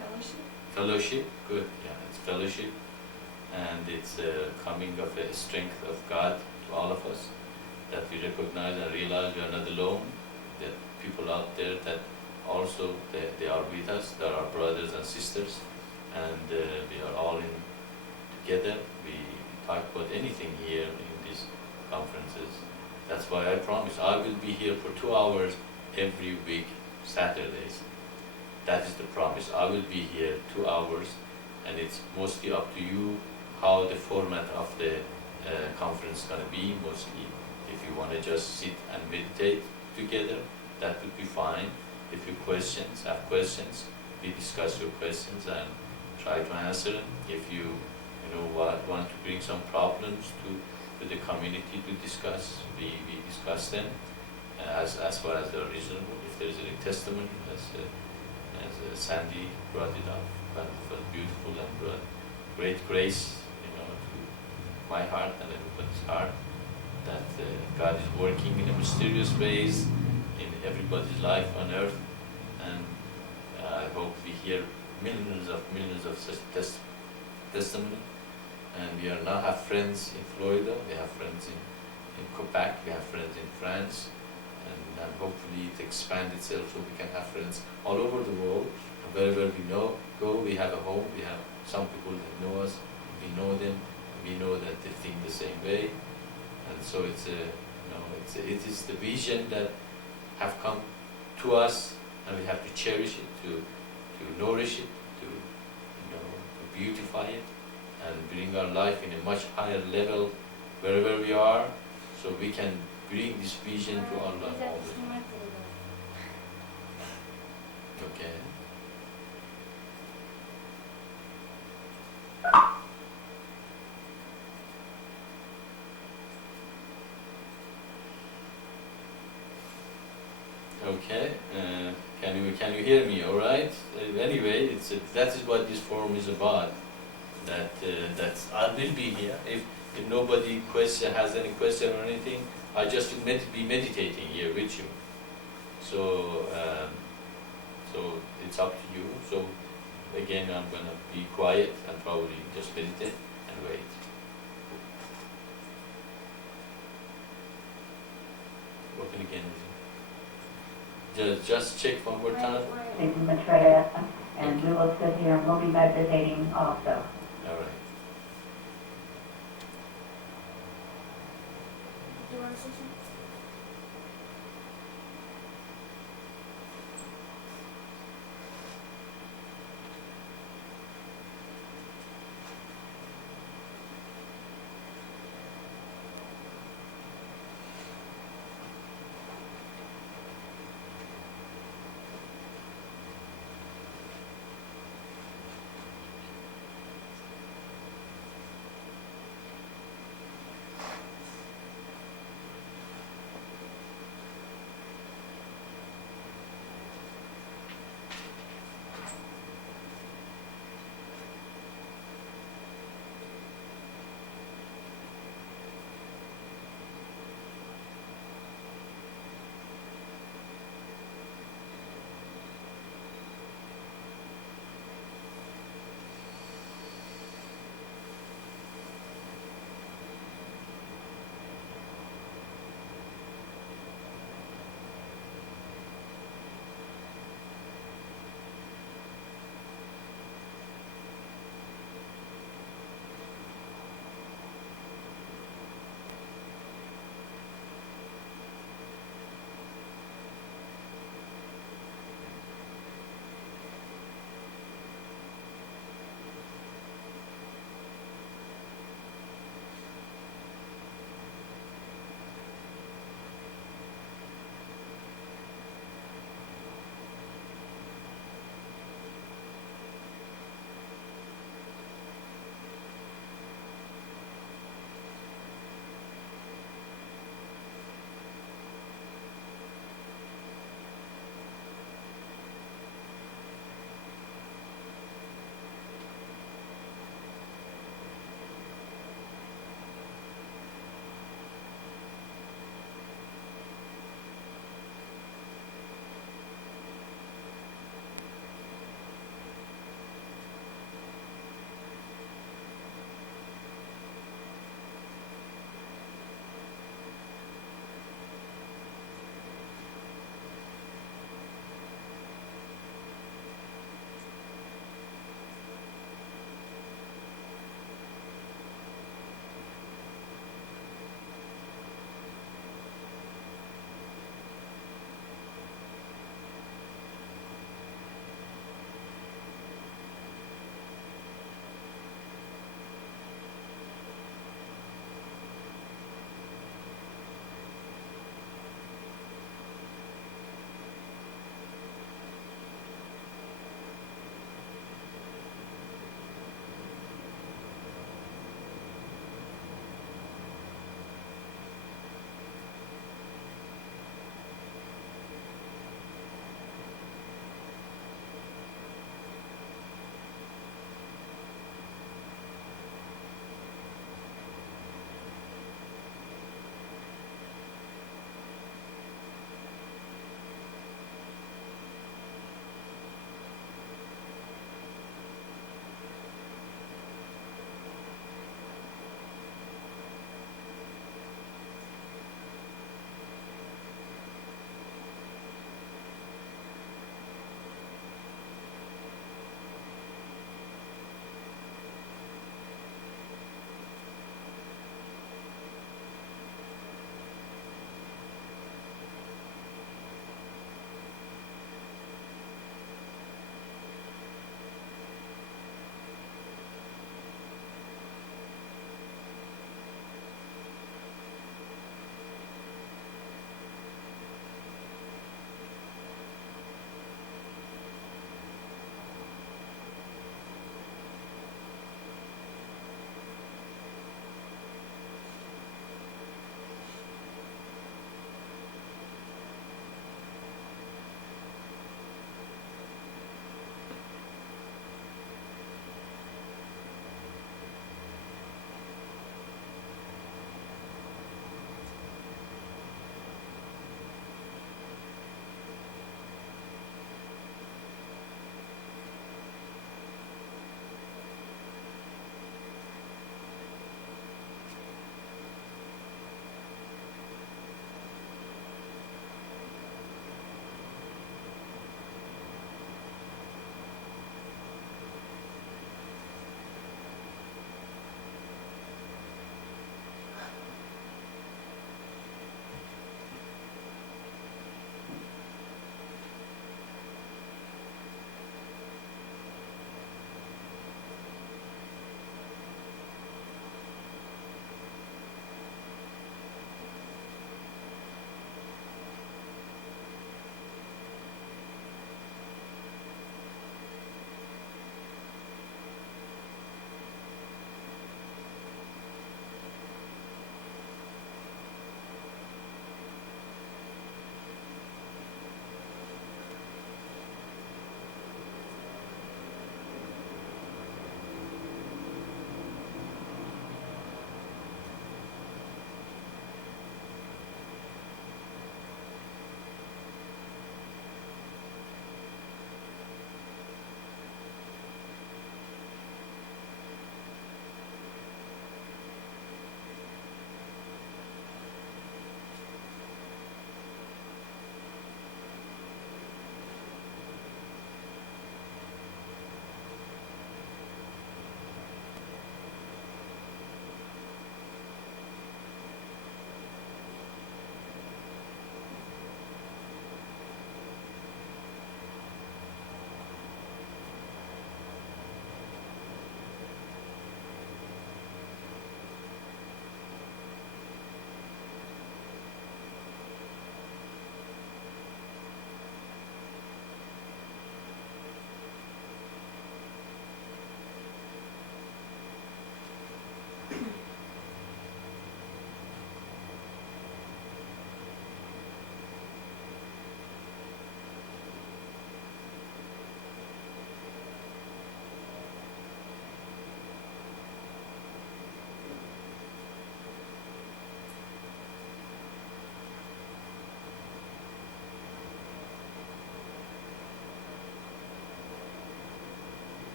Fellowship? fellowship. Good, yeah, it's fellowship, and it's a coming of a strength of God to all of us, that we recognize and realize we are not alone. That people out there that also they are with us. They are our brothers and sisters, and we are all in together. We talk about anything here in these conferences. That's why I promise I will be here for 2 hours every week, Saturdays. That is the promise. I will be here 2 hours, and it's mostly up to you how the format of the conference is going to be. Mostly, if you want to just sit and meditate together, that would be fine. If you have questions, we discuss your questions and try to answer them. If you want to bring some problems to the community to discuss, we discuss them as far as they're reasonable. If there is any testimony, as Sandy brought it up, but it was beautiful and brought great grace, to my heart and everybody's heart, that God is working in a mysterious ways in everybody's life on earth, and I hope we hear millions of such testimony. And we now have friends in Florida, we have friends in Quebec, we have friends in France, and hopefully it expands itself so we can have friends all over the world. And wherever we go, we have a home, we have some people that know us, we know them, we know that they think the same way. And so it is the vision that have come to us, and we have to cherish it, to nourish it, to beautify it, and bring our life in a much higher level wherever we are, so we can bring this vision to our life all the time. Okay. Okay. Can you hear me? All right. Anyway, that is what this forum is about. I will be here. If nobody has any question or anything, I just will be meditating here with you. So it's up to you. So again, I'm gonna be quiet and probably just meditate and wait. Open again. Just check one more time. Thank you, Maitreya, and we will sit here and we'll be meditating also. All right. Do you want to say something?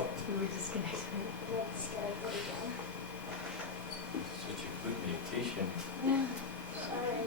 We were disconnected. Let's get a good again. Such a good meditation. Sorry.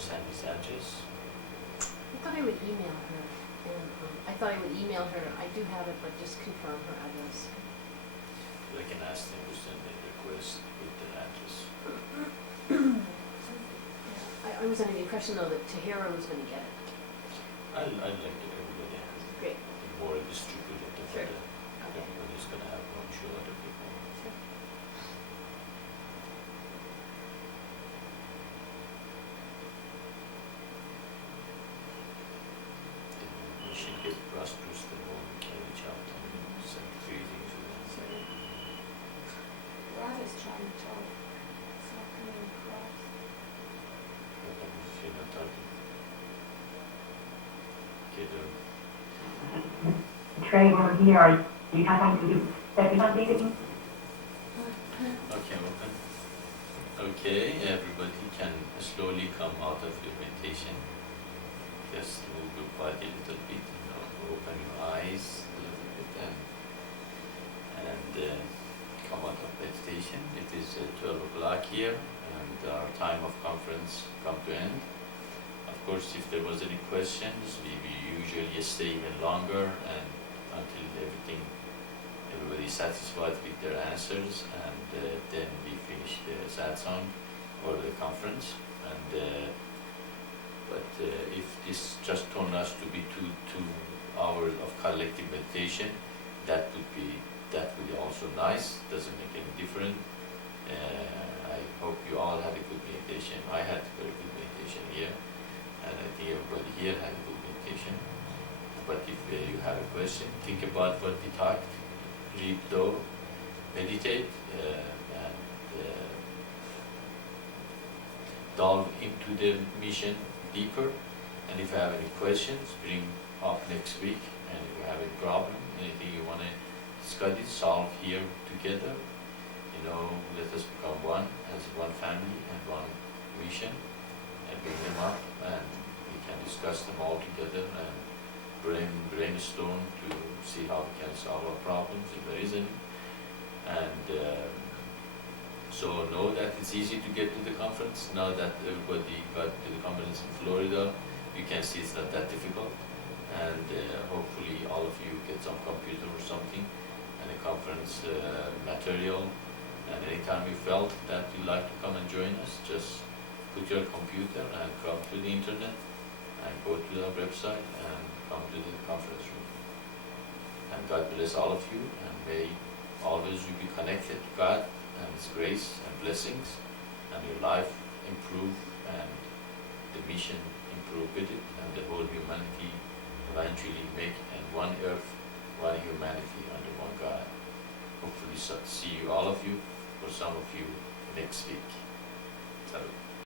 send his address? I thought I would email her, and I thought I would email her. I do have it, but just confirm her address. I can ask them to send a request with the address. I was under the impression though that Tahira was going to get it. I'd like to everybody has it. Great. The more distributed, the Sure. better. Okay. Everybody's going to have one show other people. Sure. We should get prosperous, the more we can reach out and send greetings to them. Radha's trying to talk. It's not coming across. But if you're not talking, get them. Trey, we're here. Are you having to do something? Okay, open. Okay, everybody can slowly come out of the meditation. Just move your body a little bit, open your eyes a little bit and come out of meditation. It is 12 o'clock here and our time of conference come to end. Of course, if there was any questions, we usually stay even longer and until everybody is satisfied with their answers, and then we finish the satsang or the conference. And but if this just turned out to be two hours of collective meditation, that would be also nice. Doesn't make any difference. I hope you all had a good meditation. I had a very good meditation here, and I think everybody here had a good meditation. But if you have a question, think about what we talked, read though, meditate, and delve into the mission deeper. And if you have any questions, bring up next week. And if you have a problem, anything you want to study, solve here together, let us become one as one family and one mission, and bring them up, and we can discuss them all together and brainstorm to see how we can solve our problems if there is any. And so know that it's easy to get to the conference. Now that everybody got to the conference in Florida, you can see it's not that difficult. And hopefully all of you get some computer or something and a conference material. And anytime you felt that you'd like to come and join us, just put your computer and come to the internet and go to our website and come to the conference room. And God bless all of you, and may always you be connected to God and His grace and blessings, and your life improve, and the mission improve with it, and the whole humanity eventually make and one earth, one humanity under one God. Hopefully see you, all of you, or some of you next week. Salut.